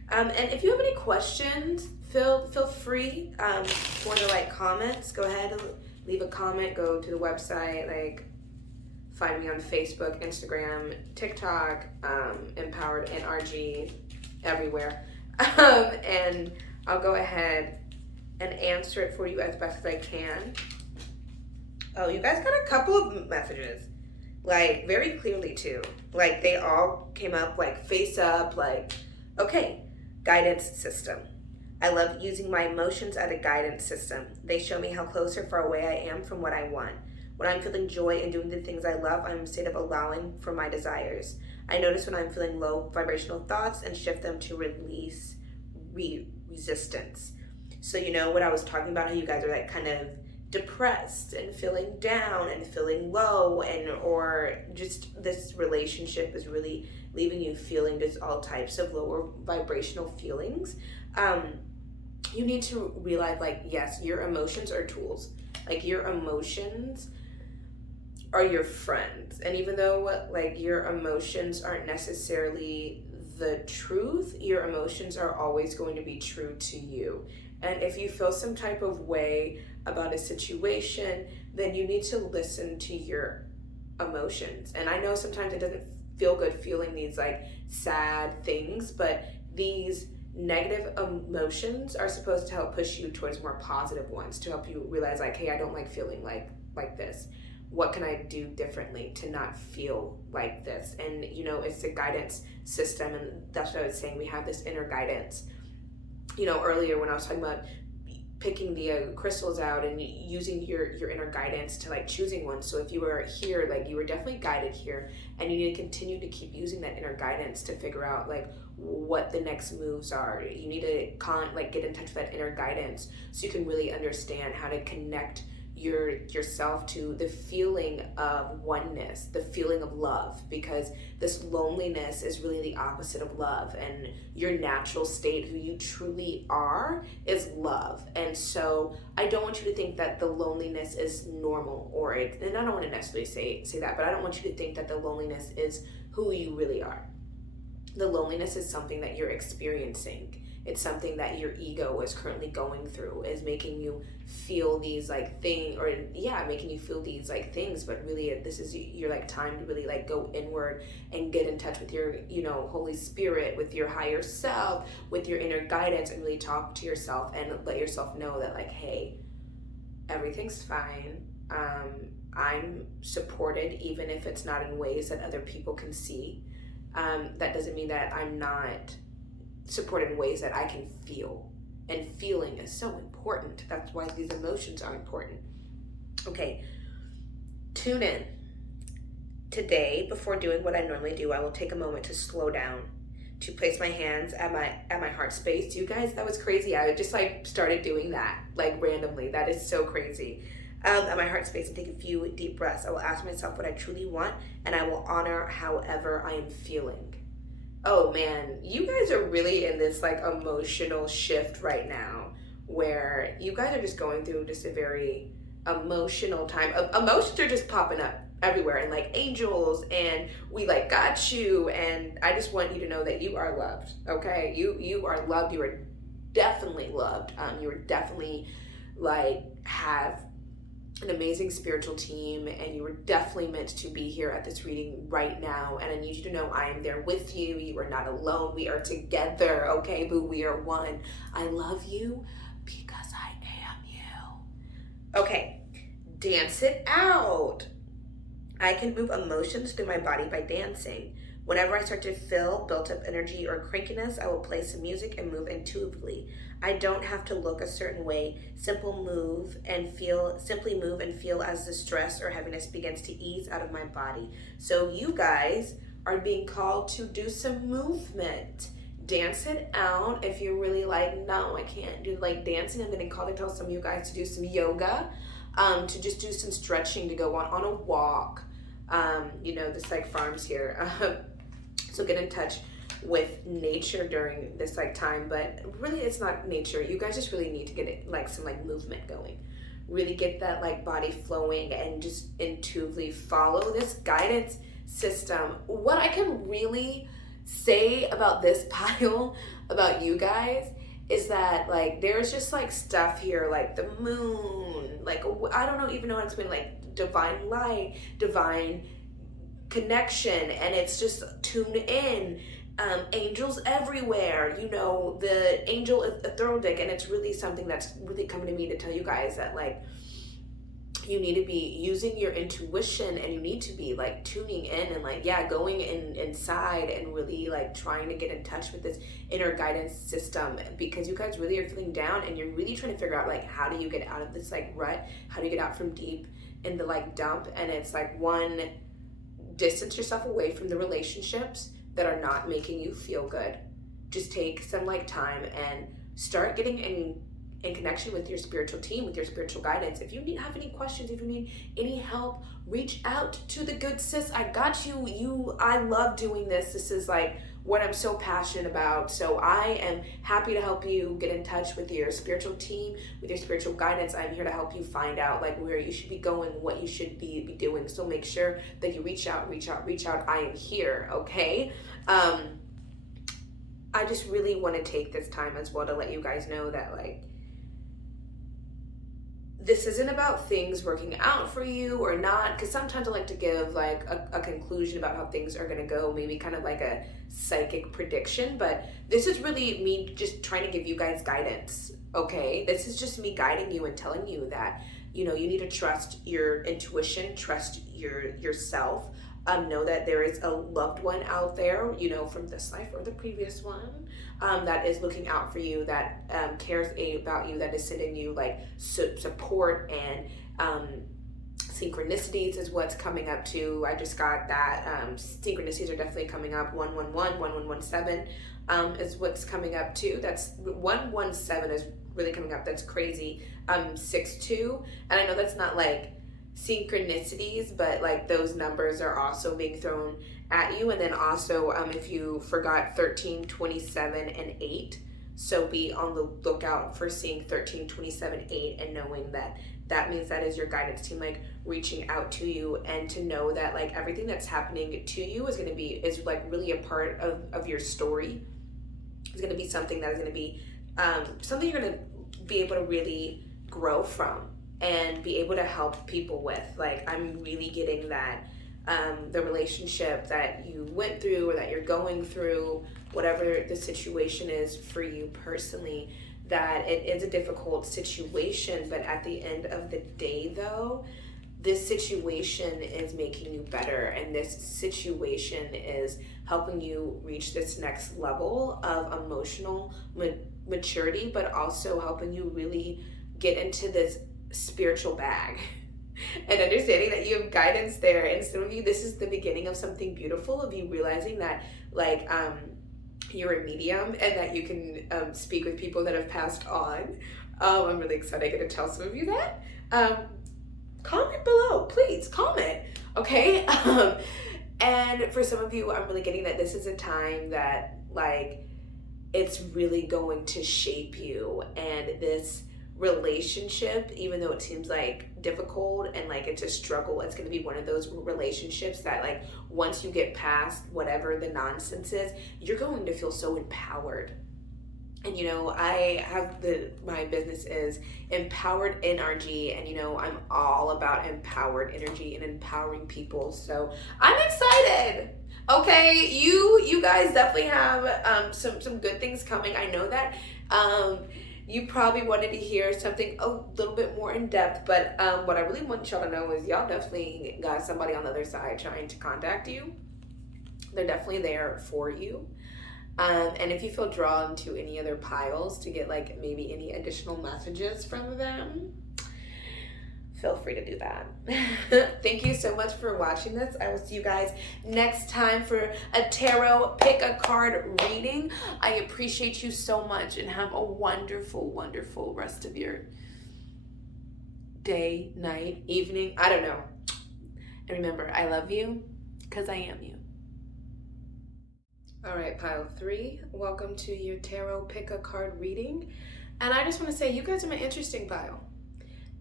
And if you have any questions, feel free for the like comments. Go ahead and leave a comment. Go to the website, like find me on Facebook, Instagram, TikTok, Empowered NRG, everywhere. And I'll go ahead and answer it for you as best as I can. Oh, you guys got a couple of messages, like very clearly too. Like they all came up like face up, like, okay, guidance system. I love using my emotions as a guidance system. They show me how close or far away I am from what I want. When I'm feeling joy and doing the things I love, I'm in a state of allowing for my desires. I notice when I'm feeling low vibrational thoughts and shift them to release resistance. So you know what I was talking about, how you guys are like kind of depressed and feeling down and feeling low, and or just this relationship is really leaving you feeling just all types of lower vibrational feelings. You need to realize, like, yes, your emotions are tools. Like your emotions are your friends. And even though like your emotions aren't necessarily the truth, your emotions are always going to be true to you. And if you feel some type of way about a situation, then you need to listen to your emotions. And I know sometimes it doesn't feel good feeling these like sad things, but these negative emotions are supposed to help push you towards more positive ones, to help you realize like, hey, I don't like feeling like this. What can I do differently to not feel like this? And you know, it's a guidance system, and that's what I was saying. We have this inner guidance. You know, earlier when I was talking about picking the crystals out and using your inner guidance to like choosing one. So if you were here, like you were definitely guided here, and you need to continue to keep using that inner guidance to figure out like what the next moves are. You need to get in touch with that inner guidance so you can really understand how to connect yourself to the feeling of oneness, the feeling of love, because this loneliness is really the opposite of love, and your natural state, who you truly are, is love. And so I don't want you to think that the loneliness is normal, and I don't want to necessarily say that, but I don't want you to think that the loneliness is who you really are. The loneliness is something that you're experiencing. It's something that your ego is currently going through, is making you feel these like things, or making you feel these like things. But really, this is your like time to really like go inward and get in touch with your, you know, Holy Spirit, with your higher self, with your inner guidance, and really talk to yourself and let yourself know that like, hey, everything's fine. I'm supported, even if it's not in ways that other people can see. That doesn't mean that I'm not supported in ways that I can feel. And feeling is so important. That's why these emotions are important. Okay, tune in. Today, before doing what I normally do, I will take a moment to slow down, to place my hands at my heart space. You guys, that was crazy. I just like started doing that like randomly. That is so crazy. At my heart space, and take a few deep breaths. I will ask myself what I truly want, and I will honor however I am feeling. Oh man, you guys are really in this like emotional shift right now, where you guys are just going through just a very emotional time. Emotions are just popping up everywhere, and like angels, and we like got you, and I just want you to know that you are loved. Okay, you are loved. You are definitely loved. You are definitely like have an amazing spiritual team, and you were definitely meant to be here at this reading right now. And I need you to know I am there with you. You are not alone. We are together, okay, boo? We are one. I love you because I am you. Okay, dance it out. I can move emotions through my body by dancing. Whenever I start to feel built up energy or crankiness, I will play some music and move intuitively. I don't have to look a certain way. Simply move and feel as the stress or heaviness begins to ease out of my body. So you guys are being called to do some movement. Dance it out. If you're really like, no, I can't do like dancing, I'm getting called to tell some of you guys to do some yoga, to just do some stretching, to go on a walk. This like farms here. So get in touch with nature during this like time, but really it's not nature. You guys just really need to get it like some like movement going. Really get that like body flowing and just intuitively follow this guidance system. What I can really say about this pile about you guys is that like there's just like stuff here like the moon, like I don't even know how to explain, like divine light, divine connection, and it's just tune in. Angels everywhere, the angel Astrologer, and it's really something that's really coming to me to tell you guys that like you need to be using your intuition, and you need to be like tuning in and like going inside and really like trying to get in touch with this inner guidance system, because you guys really are feeling down and you're really trying to figure out like how do you get out of this like rut, how do you get out from deep in the like dump. And it's like, one, distance yourself away from the relationships that are not making you feel good. Just take some like time and start getting in connection with your spiritual team, with your spiritual guidance. If you have any questions, if you need any help, reach out to the good sis. I got you. I love doing this. This is like what I'm so passionate about. So I am happy to help you get in touch with your spiritual team, with your spiritual guidance. I'm here to help you find out like where you should be going, what you should be doing. So make sure that you reach out. I am here, okay? I just really want to take this time as well to let you guys know that like this isn't about things working out for you or not, because sometimes I like to give like a conclusion about how things are going to go, maybe kind of like a psychic prediction, but this is really me just trying to give you guys guidance, okay? This is just me guiding you and telling you that, you need to trust your intuition, trust yourself. Know that there is a loved one out there, from this life or the previous one, that is looking out for you, that cares about you, that is sending you like support, and synchronicities is what's coming up too. I just got that. Synchronicities are definitely coming up. 111, 1117 is what's coming up too. That's 117 is really coming up. That's crazy. 62, and I know that's not like synchronicities, but like those numbers are also being thrown at you. And then also if you forgot 13, 27, and 8, so be on the lookout for seeing 13, 27, 8, and knowing that means that is your guidance team like reaching out to you, and to know that like everything that's happening to you is like really a part of your story. It's going to be something that is going to be something you're going to be able to really grow from and be able to help people with. Like I'm really getting that the relationship that you went through or that you're going through, whatever the situation is for you personally, that it is a difficult situation, but at the end of the day though, this situation is making you better, and this situation is helping you reach this next level of emotional maturity, but also helping you really get into this spiritual bag and understanding that you have guidance there. And some of you, this is the beginning of something beautiful, of you realizing that like you're a medium and that you can speak with people that have passed on. I'm really excited I get to tell some of you that. Comment below, please comment, okay? And for some of you, I'm really getting that this is a time that like it's really going to shape you, and this relationship, even though it seems like difficult and like it's a struggle, it's going to be one of those relationships that like once you get past whatever the nonsense is, you're going to feel so empowered. And I have my business is Empowered NRG, and I'm all about empowered energy and empowering people. So I'm excited. Okay, you guys definitely have some good things coming. I know that you probably wanted to hear something a little bit more in depth, but what I really want y'all to know is y'all definitely got somebody on the other side trying to contact you. They're definitely there for you. And if you feel drawn to any other piles to get like maybe any additional messages from them, feel free to do that. Thank you so much for watching this. I will see you guys next time for a tarot pick a card reading. I appreciate you so much, and have a wonderful, wonderful rest of your day, night, evening. I don't know. And remember, I love you because I am you. All right, pile 3, welcome to your tarot pick a card reading. And I just want to say, you guys are my interesting pile.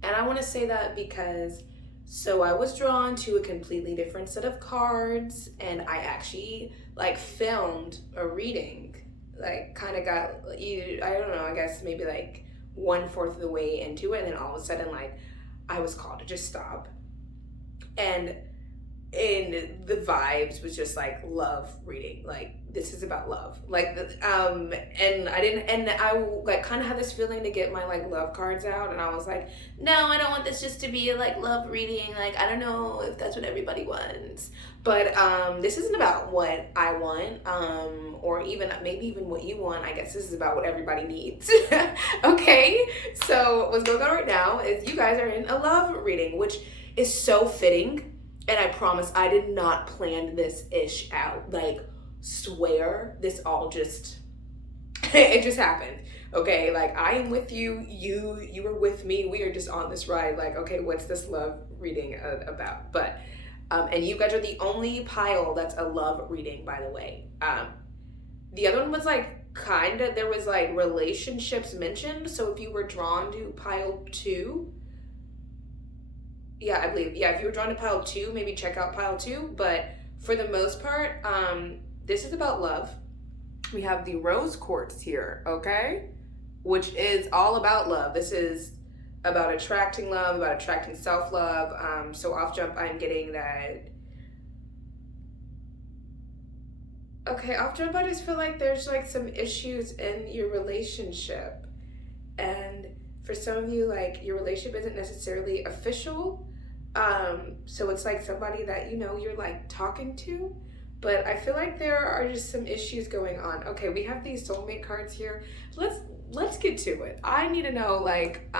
And I want to say that because, so I was drawn to a completely different set of cards, and I actually like filmed a reading, like kind of got, I don't know, I guess maybe like 1/4 of the way into it. And then all of a sudden, like I was called to just stop. And the vibes was just like love reading, like this is about love, like and I like kind of had this feeling to get my like love cards out, and I was like, no, I don't want this just to be like love reading, like I don't know if that's what everybody wants, but this isn't about what I want, or even maybe even what you want. I guess this is about what everybody needs. Okay, so what's going on right now is you guys are in a love reading, which is so fitting. And I promise I did not plan this ish out. Like, swear, this all just, it just happened. Okay, like I am with you, you were with me. We are just on this ride. Like, okay, what's this love reading about? But, and you guys are the only pile that's a love reading, by the way. The other one was like, there was like relationships mentioned. So if you were drawn to pile 2, yeah, I believe. Yeah, if you were drawn to pile 2, maybe check out pile 2. But for the most part, this is about love. We have the rose quartz here, okay? Which is all about love. This is about attracting love, about attracting self-love. So off jump, I'm getting that. Okay, off jump, I just feel like there's like some issues in your relationship. And for some of you, like your relationship isn't necessarily official. So it's like somebody that, you're like talking to, but I feel like there are just some issues going on. Okay, we have these soulmate cards here. Let's get to it. I need to know, like,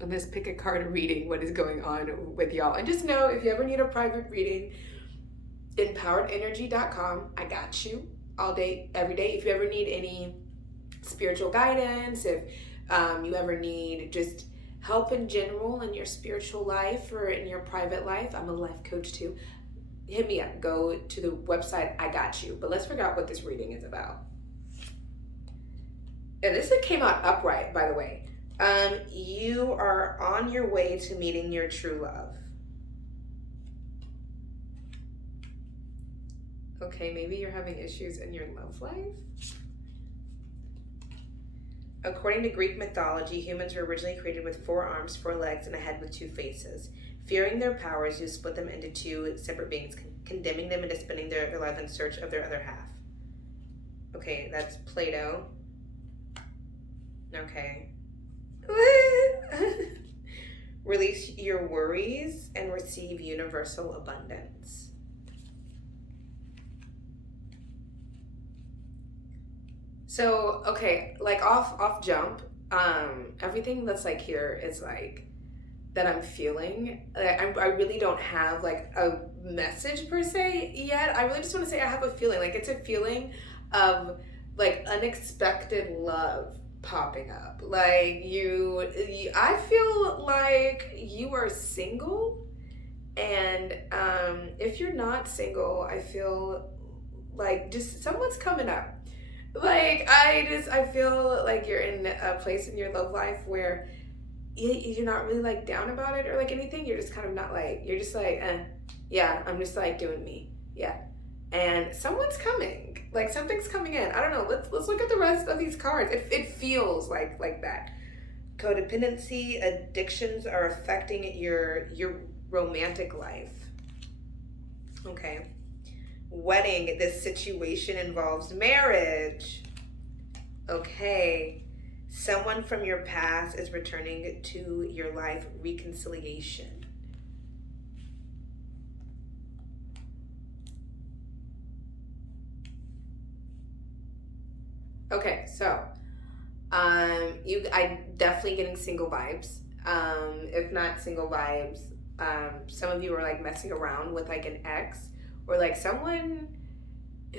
this pick a card reading, what is going on with y'all. And just know, if you ever need a private reading, empoweredenergy.com. I got you all day, every day. If you ever need any spiritual guidance, if you ever need just help in general in your spiritual life or in your private life, I'm a life coach too, hit me up. Go to the website, I got you. But let's figure out what this reading is about. And this came out upright, by the way. You are on your way to meeting your true love. Okay, maybe you're having issues in your love life. According to Greek mythology, humans were originally created with 4 arms, 4 legs, and a head with 2 faces. Fearing their powers, you split them into 2 separate beings, condemning them into spending their life in search of their other half. Okay, that's PLUTO. Okay. Release your worries and receive universal abundance. So, okay, like off jump, everything that's like here is like that I'm feeling. I really don't have like a message per se yet. I really just want to say I have a feeling. Like it's a feeling of like unexpected love popping up. Like I feel like you are single, and if you're not single, I feel like just someone's coming up. Like I feel like you're in a place in your love life where you're not really like down about it or like anything. You're just kind of not like, you're just like, yeah, I'm just like doing me. Yeah. and someone's coming. Like something's coming in. I don't know. Let's look at the rest of these cards. It feels like that. Codependency, addictions are affecting your romantic life. Okay. Wedding, this situation involves marriage. Okay. Someone from your past is returning to your life, reconciliation. Okay, so I definitely getting single vibes. If not single vibes, some of you are like messing around with like an ex or like someone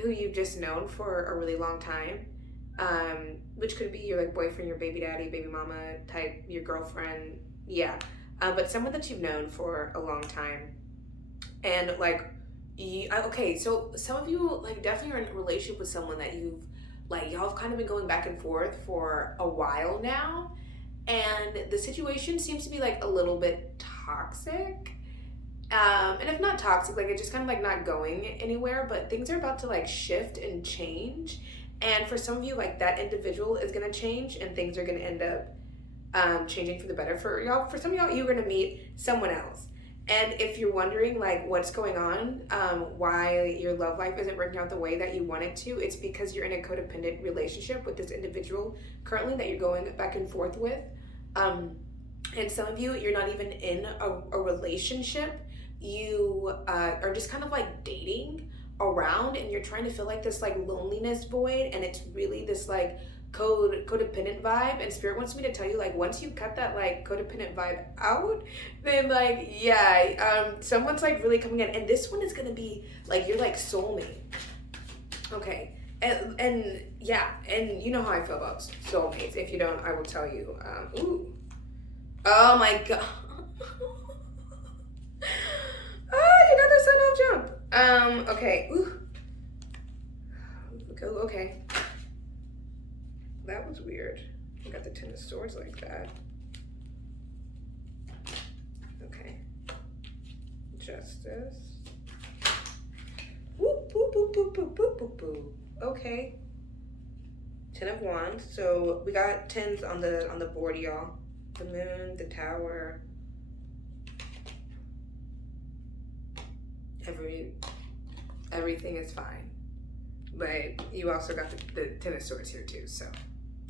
who you've just known for a really long time. Which could be your like boyfriend, your baby daddy, baby mama type, your girlfriend, yeah. But someone that you've known for a long time, and like, okay, so some of you like definitely are in a relationship with someone that you've like y'all have kind of been going back and forth for a while now, and the situation seems to be like a little bit toxic. And if not toxic, like it's just kind of like not going anywhere, but things are about to like shift and change. And for some of you, like that individual is going to change and things are going to end up changing for the better for y'all. For some of y'all, you're going to meet someone else. And if you're wondering like what's going on, why your love life isn't working out the way that you want it to, it's because you're in a codependent relationship with this individual currently that you're going back and forth with. And some of you, you're not even in a relationship. You are just kind of like dating around and you're trying to fill like this like loneliness void, and it's really this like codependent vibe, and spirit wants me to tell you like once you cut that like codependent vibe out, then like yeah, someone's like really coming in, and this one is gonna be like your like soulmate. Okay. And yeah, and you know how I feel about soulmates. If you don't, I will tell you. Ooh, oh my god. Oh, you got the sun off jump. Okay. Ooh. Okay. That was weird. I got the Ten of Swords like that. Okay. Justice. Whoop, whoop, whoop, whoop, whoop, whoop, whoop, whoop. Okay. Ten of Wands. So we got tens on the board, y'all. The Moon, the Tower. Everything is fine. But you also got the Ten of Swords here too, so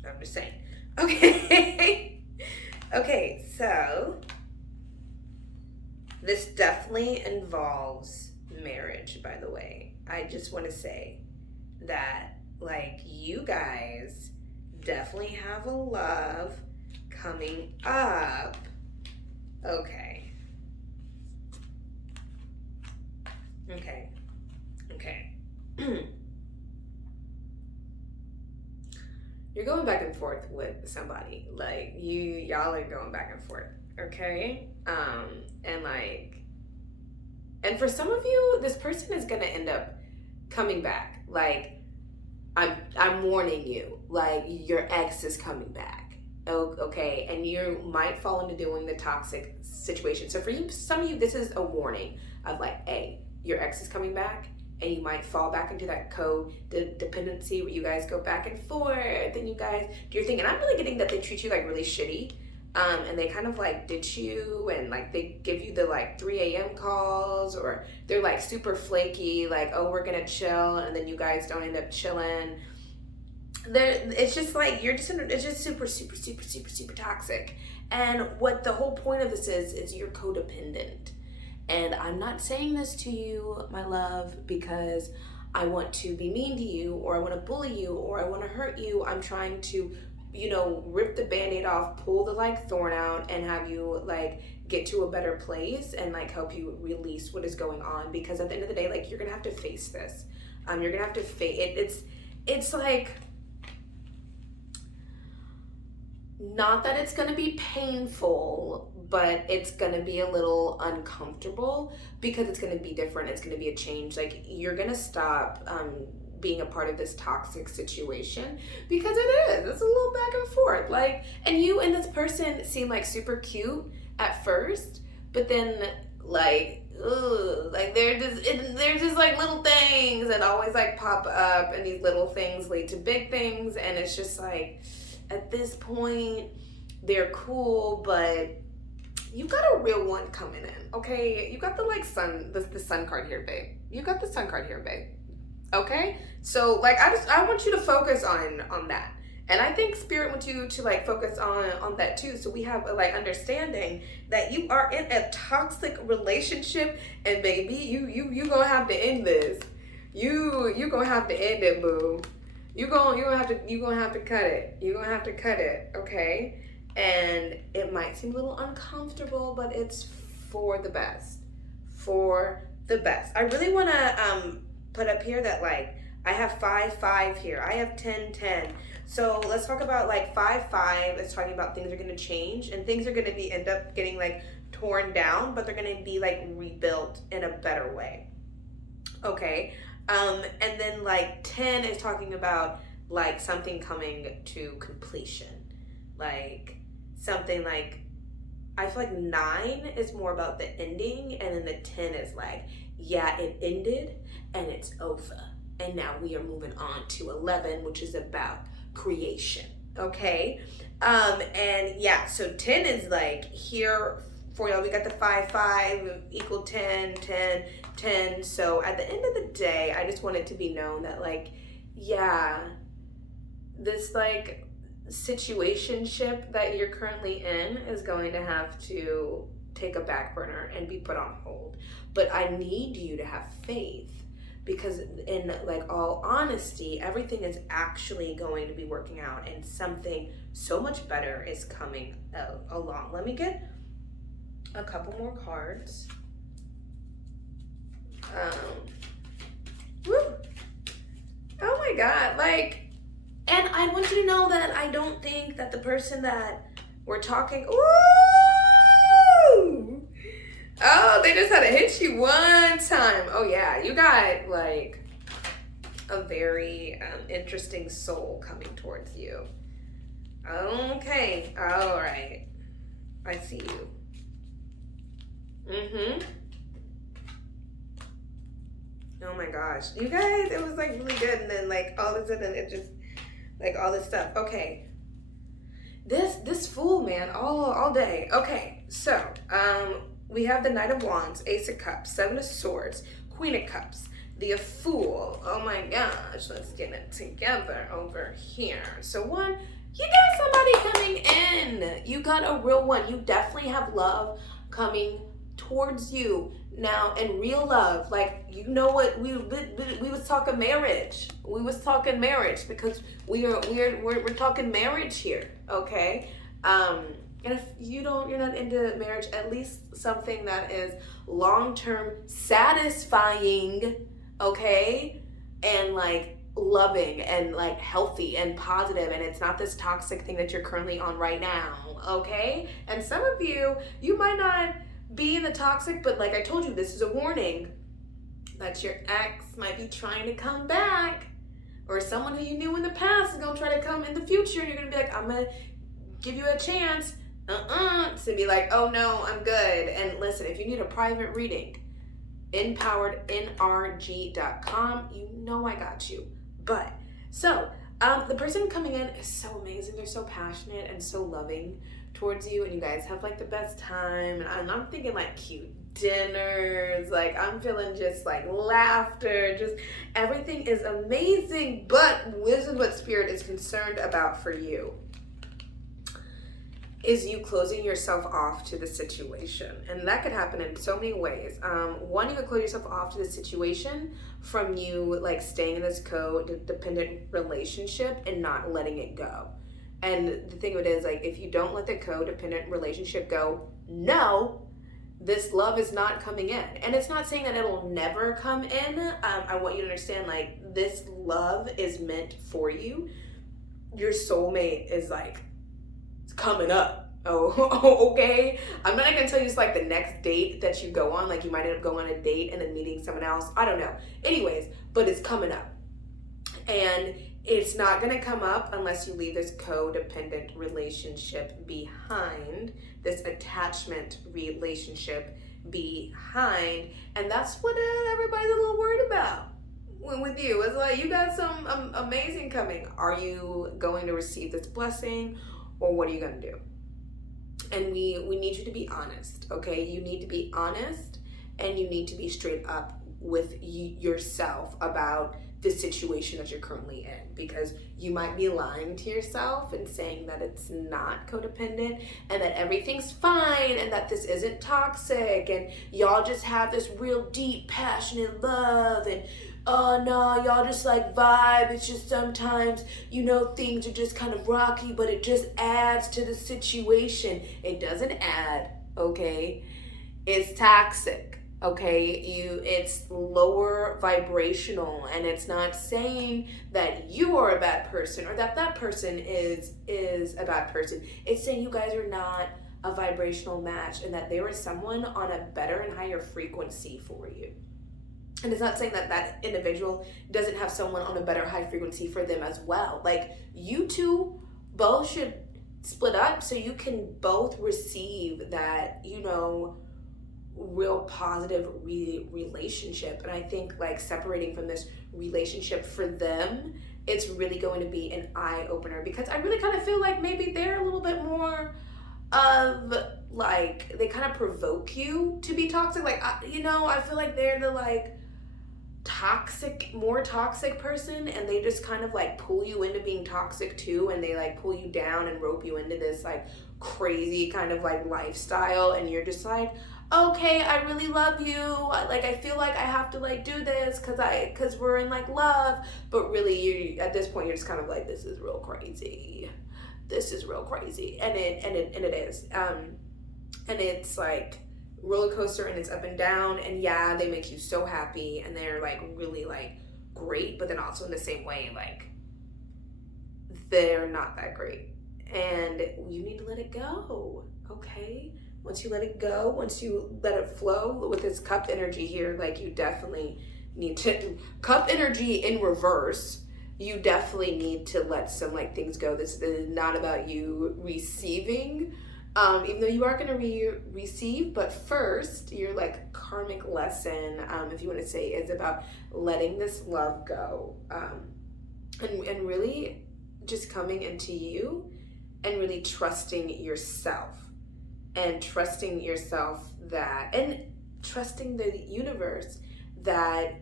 I'm just saying. Okay. Okay, so this definitely involves marriage, by the way. I just want to say that like you guys definitely have a love coming up. Okay. You're going back and forth with somebody. Like y'all are going back and forth. Okay? And for some of you, this person is gonna end up coming back. Like I'm warning you, like your ex is coming back. Okay, and you might fall into doing the toxic situation. So for you, some of you, this is a warning of like, hey, your ex is coming back, and you might fall back into that codependency where you guys go back and forth, and you guys do your thing. And I'm really getting that they treat you like really shitty, and they kind of like ditch you, and like they give you the like 3 a.m. calls, or they're like super flaky, like, oh, we're gonna chill, and then you guys don't end up chilling. It's just like it's just super toxic. And what the whole point of this is you're codependent. And I'm not saying this to you, my love, because I want to be mean to you, or I want to bully you, or I want to hurt you. I'm trying to, rip the Band-Aid off, pull the like thorn out, and have you like get to a better place and like help you release what is going on. Because at the end of the day, like you're gonna have to face this. You're gonna have to face it. It's like, not that it's gonna be painful, but it's gonna be a little uncomfortable because it's gonna be different. It's gonna be a change. Like you're gonna stop being a part of this toxic situation, because it is. It's a little back and forth. Like, and you and this person seem like super cute at first, but then like ugh, like they're just like little things that always like pop up, and these little things lead to big things, and it's just like at this point they're cool, but you got a real one coming in, okay? You got the like sun, the sun card here, babe. You got the sun card here, babe. Okay? So like I want you to focus on that. And I think Spirit wants you to like focus on that too. So we have a like understanding that you are in a toxic relationship, and baby, you gonna have to end this. You gonna have to end it, boo. You gonna have to cut it. You're gonna have to cut it, okay? And it might seem a little uncomfortable, but it's for the best. For the best. I really wanna put up here that like I have 5-5 here. I have 10-10. So let's talk about like 5-5. It's talking about things are going to change, and things are going to end up getting like torn down, but they're going to be like rebuilt in a better way. Okay. And then like 10 is talking about like something coming to completion. Like something like, I feel like 9 is more about the ending, and then the 10 is like, yeah, it ended and it's over. And now we are moving on to 11, which is about creation. Okay. And yeah, so 10 is like here for y'all. We got the 5-5 equal 10, 10, 10. So at the end of the day, I just want it to be known that like, yeah, this like situationship that you're currently in is going to have to take a back burner and be put on hold. But I need you to have faith, because in like all honesty, everything is actually going to be working out, and something so much better is coming along. Let me get a couple more cards. Woo. Oh my God, like, and I want you to know that I don't think that the person that we're talking, ooh, oh, they just had to hit you one time. Oh yeah, you got like a very interesting soul coming towards you. Okay, all right. I see you. Oh my gosh, you guys, it was like really good, and then like all of a sudden it just like all this stuff. Okay, this fool, man, all day. Okay, so we have the Knight of Wands, Ace of Cups, Seven of Swords, Queen of Cups, the Fool. Oh my gosh, let's get it together over here. So one, you got somebody coming in. You got a real one. You definitely have love coming towards you now, and real love. Like, you know what, we was talking marriage. We was talking marriage because we're talking marriage here, okay? And if you're not into marriage, at least something that is long-term satisfying, okay? And like loving and like healthy and positive, and it's not this toxic thing that you're currently on right now, okay? And some of you might not be in the toxic, but like I told you, this is a warning that your ex might be trying to come back, or someone who you knew in the past is gonna try to come in the future. You're gonna be like, I'm gonna give you a chance. To be like, oh no, I'm good. And listen, if you need a private reading, empowerednrg.com, you know I got you. But so the person coming in is so amazing. They're so passionate and so loving towards you, and you guys have like the best time. And I'm thinking like cute dinners, like I'm feeling just like laughter, just everything is amazing. But this is what Spirit is concerned about for you, is you closing yourself off to the situation. And that could happen in so many ways. One, you could close yourself off to the situation from you like staying in this codependent relationship and not letting it go. And the thing of it is, like, if you don't let the codependent relationship go, no, this love is not coming in. And it's not saying that it'll never come in. I want you to understand, like, this love is meant for you. Your soulmate is like coming up. Oh, okay. I'm not gonna tell you it's like the next date that you go on. Like, you might end up going on a date and then meeting someone else. I don't know. Anyways, but it's coming up. And it's not gonna come up unless you leave this codependent relationship behind, this attachment relationship, behind. And that's what everybody's a little worried about with you. It's like, you got some amazing coming. Are you going to receive this blessing, or what are you going to do? And we need you to be honest, okay? You need to be honest, and you need to be straight up with yourself about the situation that you're currently in, because you might be lying to yourself and saying that it's not codependent and that everything's fine and that this isn't toxic and y'all just have this real deep passionate love, and oh no, y'all just like vibe. It's just sometimes, you know, things are just kind of rocky, but it just adds to the situation. It doesn't add, okay? It's toxic. Okay, it's lower vibrational, and it's not saying that you are a bad person or that that person is a bad person. It's saying you guys are not a vibrational match, and that there is someone on a better and higher frequency for you. And it's not saying that that individual doesn't have someone on a better high frequency for them as well. Like, you two both should split up so you can both receive that, you know, real positive relationship. And I think, like, separating from this relationship for them, it's really going to be an eye-opener, because I really kind of feel like maybe they're a little bit more of, like, they kind of provoke you to be toxic. Like, you know, I feel like they're the, like, more toxic person, and they just kind of like pull you into being toxic too, and they like pull you down and rope you into this like crazy kind of like lifestyle, and you're just like, okay, I really love you, like I feel like I have to like do this because we're in like love, but really you at this point you're just kind of like, this is real crazy, and it is, and it's like roller coaster, and it's up and down, and yeah, they make you so happy, and they're like really like great, but then also in the same way, like, they're not that great, and you need to let it go, okay? Once you let it go, once you let it flow with this cup energy here, like, you definitely need to, cup energy in reverse, you definitely need to let some like things go. This is not about you receiving, even though you are going to receive, but first, your like karmic lesson, if you want to say, is about letting this love go, and really just coming into you and really trusting yourself, and trusting yourself that, and trusting the universe that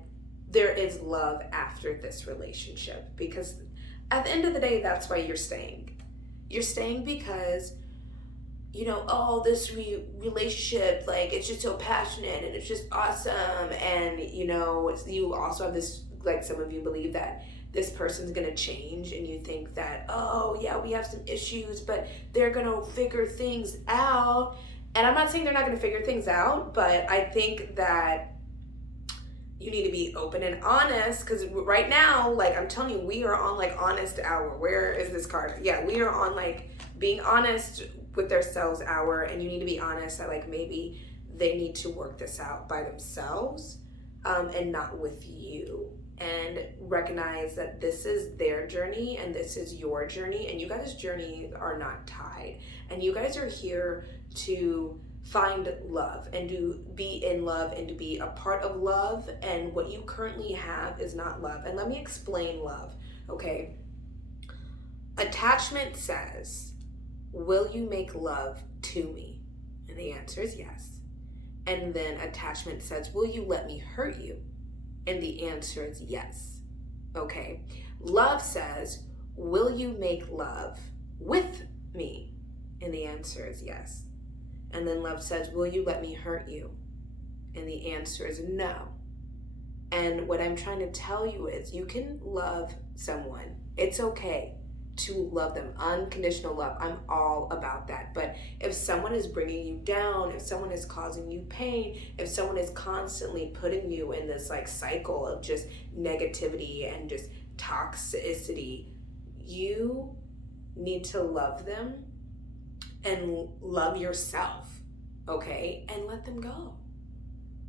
there is love after this relationship, because at the end of the day, that's why you're staying. You're staying because, you know, oh, this relationship, like, it's just so passionate and it's just awesome. And, you know, you also have this, like, some of you believe that this person's gonna change, and you think that, oh, yeah, we have some issues, but they're gonna figure things out. And I'm not saying they're not gonna figure things out, but I think that you need to be open and honest, because right now, like, I'm telling you, we are on, like, honest hour. Where is this card? Yeah, we are on, like, being honest with themselves hour, and you need to be honest that, like, maybe they need to work this out by themselves, and not with you, and recognize that this is their journey and this is your journey, and you guys' journeys are not tied, and you guys are here to find love and to be in love and to be a part of love, and what you currently have is not love. And let me explain love, okay? Attachment says, will you make love to me? And the answer is yes. And then attachment says, will you let me hurt you? And the answer is yes. Okay. Love says, will you make love with me? And the answer is yes. And then love says, will you let me hurt you? And the answer is no. And what I'm trying to tell you is, you can love someone. It's okay to love them. Unconditional love. I'm all about that. But if someone is bringing you down, if someone is causing you pain, if someone is constantly putting you in this like cycle of just negativity and just toxicity, you need to love them and love yourself, okay? And let them go.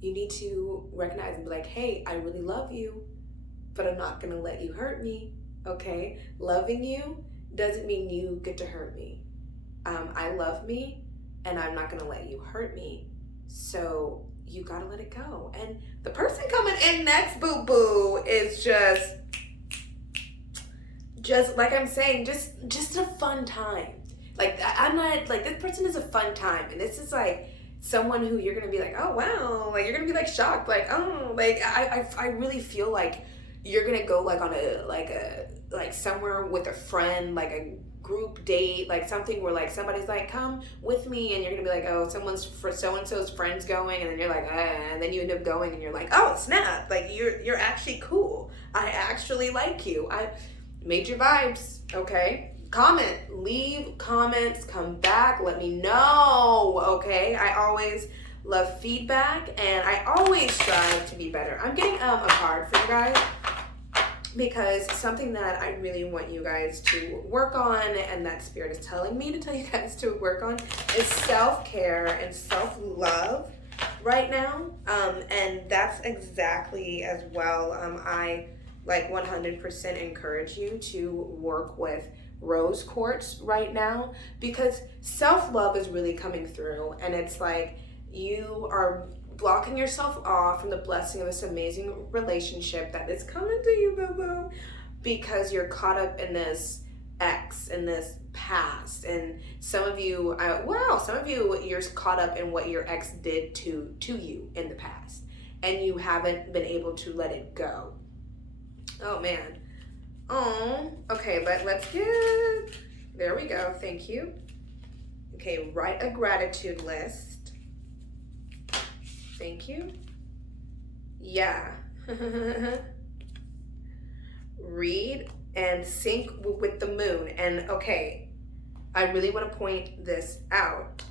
You need to recognize and be like, hey, I really love you, but I'm not gonna let you hurt me, okay? Loving you doesn't mean you get to hurt me. I love me, and I'm not gonna let you hurt me. So you gotta let it go. And the person coming in next, boo-boo, is just like I'm saying, just a fun time. Like, I'm not, like, this person is a fun time. And this is, like, someone who you're gonna be like, oh, wow. Like, you're gonna be, like, shocked. Like, oh, like, I really feel like you're gonna go, like, on like, somewhere with a friend, like, a group date, like, something where, like, somebody's like, come with me. And you're gonna be like, oh, someone's, for so-and-so's friend's going. And then you're like, and then you end up going. And you're like, oh, snap. Like, you're actually cool. I actually like you. Major vibes, okay? Comment, leave comments, come back, let me know, okay? I always love feedback, and I always strive to be better. I'm getting a card for you guys because something that I really want you guys to work on, and that Spirit is telling me to tell you guys to work on, is self-care and self-love right now. And that's exactly as well. I like 100% encourage you to work with rose quartz right now, because self-love is really coming through, and it's like you are blocking yourself off from the blessing of this amazing relationship that is coming to you, boo-boo, because you're caught up in this ex, in this past. And some of you, you're caught up in what your ex did to you in the past, and you haven't been able to let it go. Oh man. Oh, okay, but let's get, there we go, thank you. Okay, write a gratitude list. Thank you. Yeah. Read and sync with the moon. And okay, I really want to point this out.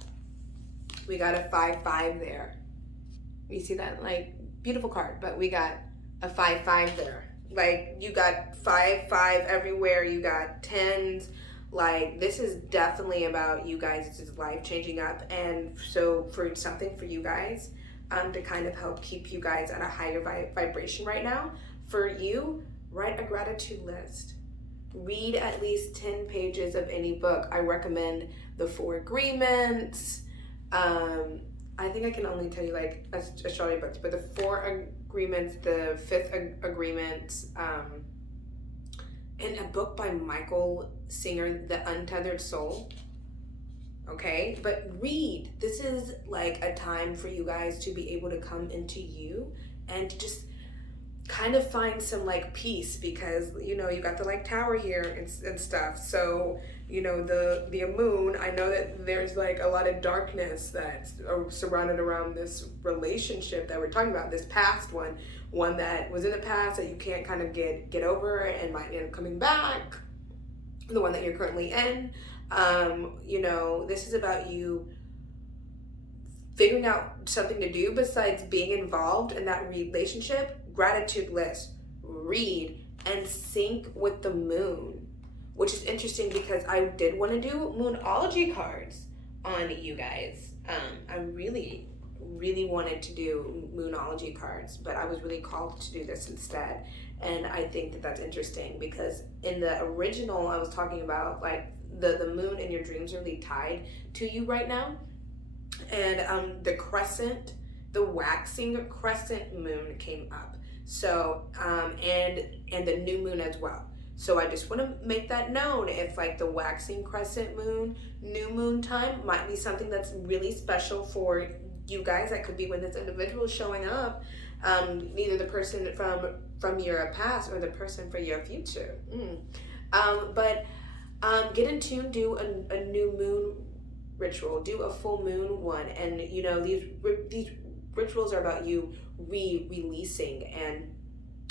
We got a 5-5 there. You see that? Like, beautiful card, but we got a 5-5 there. Like, you got 5-5 everywhere. You got 10s. Like, this is definitely about you guys. This is life changing up. And so for something for you guys to kind of help keep you guys at a higher vibration right now, for you, write a gratitude list. Read at least 10 pages of any book. I recommend the 4 Agreements. I think I can only tell you like astrology books, but the 4 Agreements, the 5th Agreement, and a book by Michael Singer, The Untethered Soul. Okay, but read. This is like a time for you guys to be able to come into you and to just kind of find some like peace, because you know you got the like tower here and stuff. So you know the moon, I know that there's like a lot of darkness that's surrounded around this relationship that we're talking about, this past one that was in the past that you can't kind of get over and might end up coming back, the one that you're currently in. You know, this is about you figuring out something to do besides being involved in that relationship. Gratitude list, read, and sync with the moon, which is interesting because I did want to do moonology cards on you guys. I really wanted to do moonology cards, but I was really called to do this instead. And I think that that's interesting because in the original, I was talking about like the moon and your dreams are really tied to you right now. And the crescent, the waxing crescent moon came up. So, and the new moon as well. So I just want to make that known, if like the waxing crescent moon, new moon time might be something that's really special for you guys. That could be when this individual is showing up, either the person from your past or the person for your future. But get in tune, do a new moon ritual, do a full moon one, and you know these rituals are about you releasing. And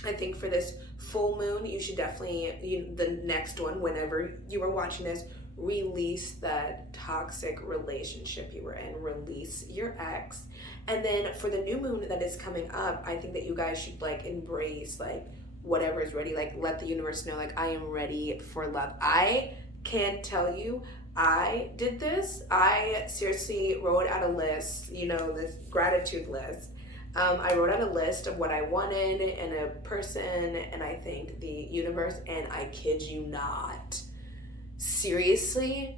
I think for this full moon, you should definitely, the next one, whenever you are watching this, release that toxic relationship you were in, release your ex. And then for the new moon that is coming up, I think that you guys should like embrace like whatever is ready, like let the universe know like I am ready for love. I can tell you, I did this. I seriously wrote out a list, this gratitude list. I wrote out a list of what I wanted in a person, and I thanked the universe, and I kid you not, seriously,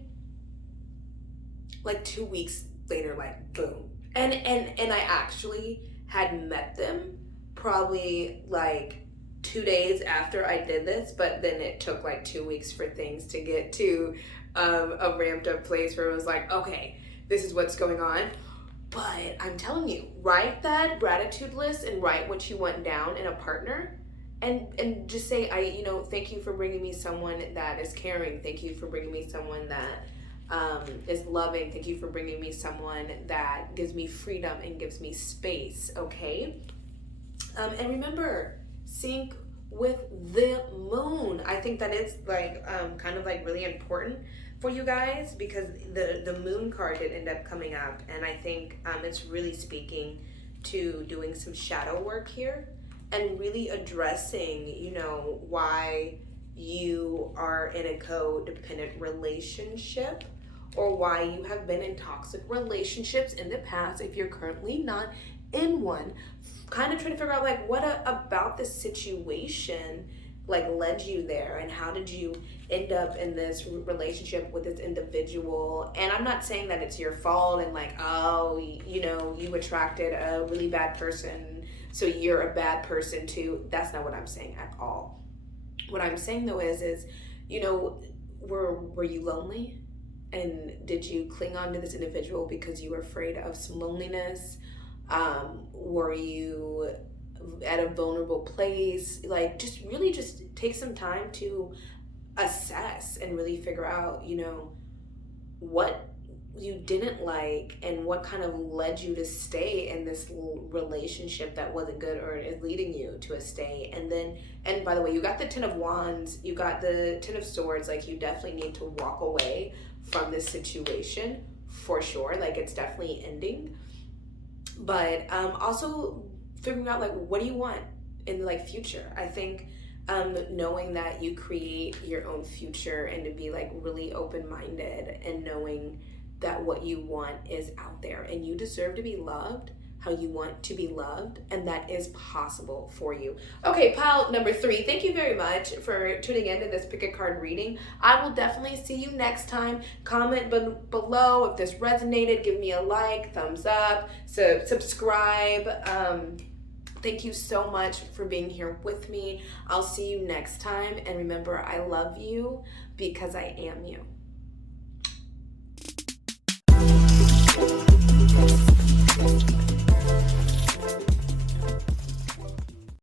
like 2 weeks later, like boom, And I actually had met them probably like 2 days after I did this, but then it took like 2 weeks for things to get to a ramped up place where it was like, okay, this is what's going on. But I'm telling you, write that gratitude list and write what you want down in a partner, and just say, thank you for bringing me someone that is caring. Thank you for bringing me someone that is loving. Thank you for bringing me someone that gives me freedom and gives me space. Okay. And remember, sync with the moon. I think that is like kind of like really important for you guys, because the moon card did end up coming up, and I think it's really speaking to doing some shadow work here and really addressing, why you are in a codependent relationship, or why you have been in toxic relationships in the past if you're currently not in one. Kind of trying to figure out like what about this situation like led you there, and how did you end up in this relationship with this individual. And I'm not saying that it's your fault and like, oh, you attracted a really bad person, so you're a bad person too. That's not what I'm saying at all. What I'm saying though is were you lonely, and did you cling on to this individual because you were afraid of some loneliness? Were you at a vulnerable place? Like, just really just take some time to assess and really figure out, what you didn't like and what kind of led you to stay in this relationship that wasn't good or is leading you to a stay. And by the way, you got the 10 of Wands, you got the 10 of Swords. Like, you definitely need to walk away from this situation for sure. Like, it's definitely ending. But also figuring out like, what do you want in the like future? I think knowing that you create your own future, and to be like really open-minded, and knowing that what you want is out there and you deserve to be loved how you want to be loved, and that is possible for you. Okay, pile number 3, thank you very much for tuning into this pick a card reading. I will definitely see you next time. Comment below if this resonated. Give me a like, thumbs up, subscribe. Thank you so much for being here with me. I'll see you next time, and remember, I love you because I am you.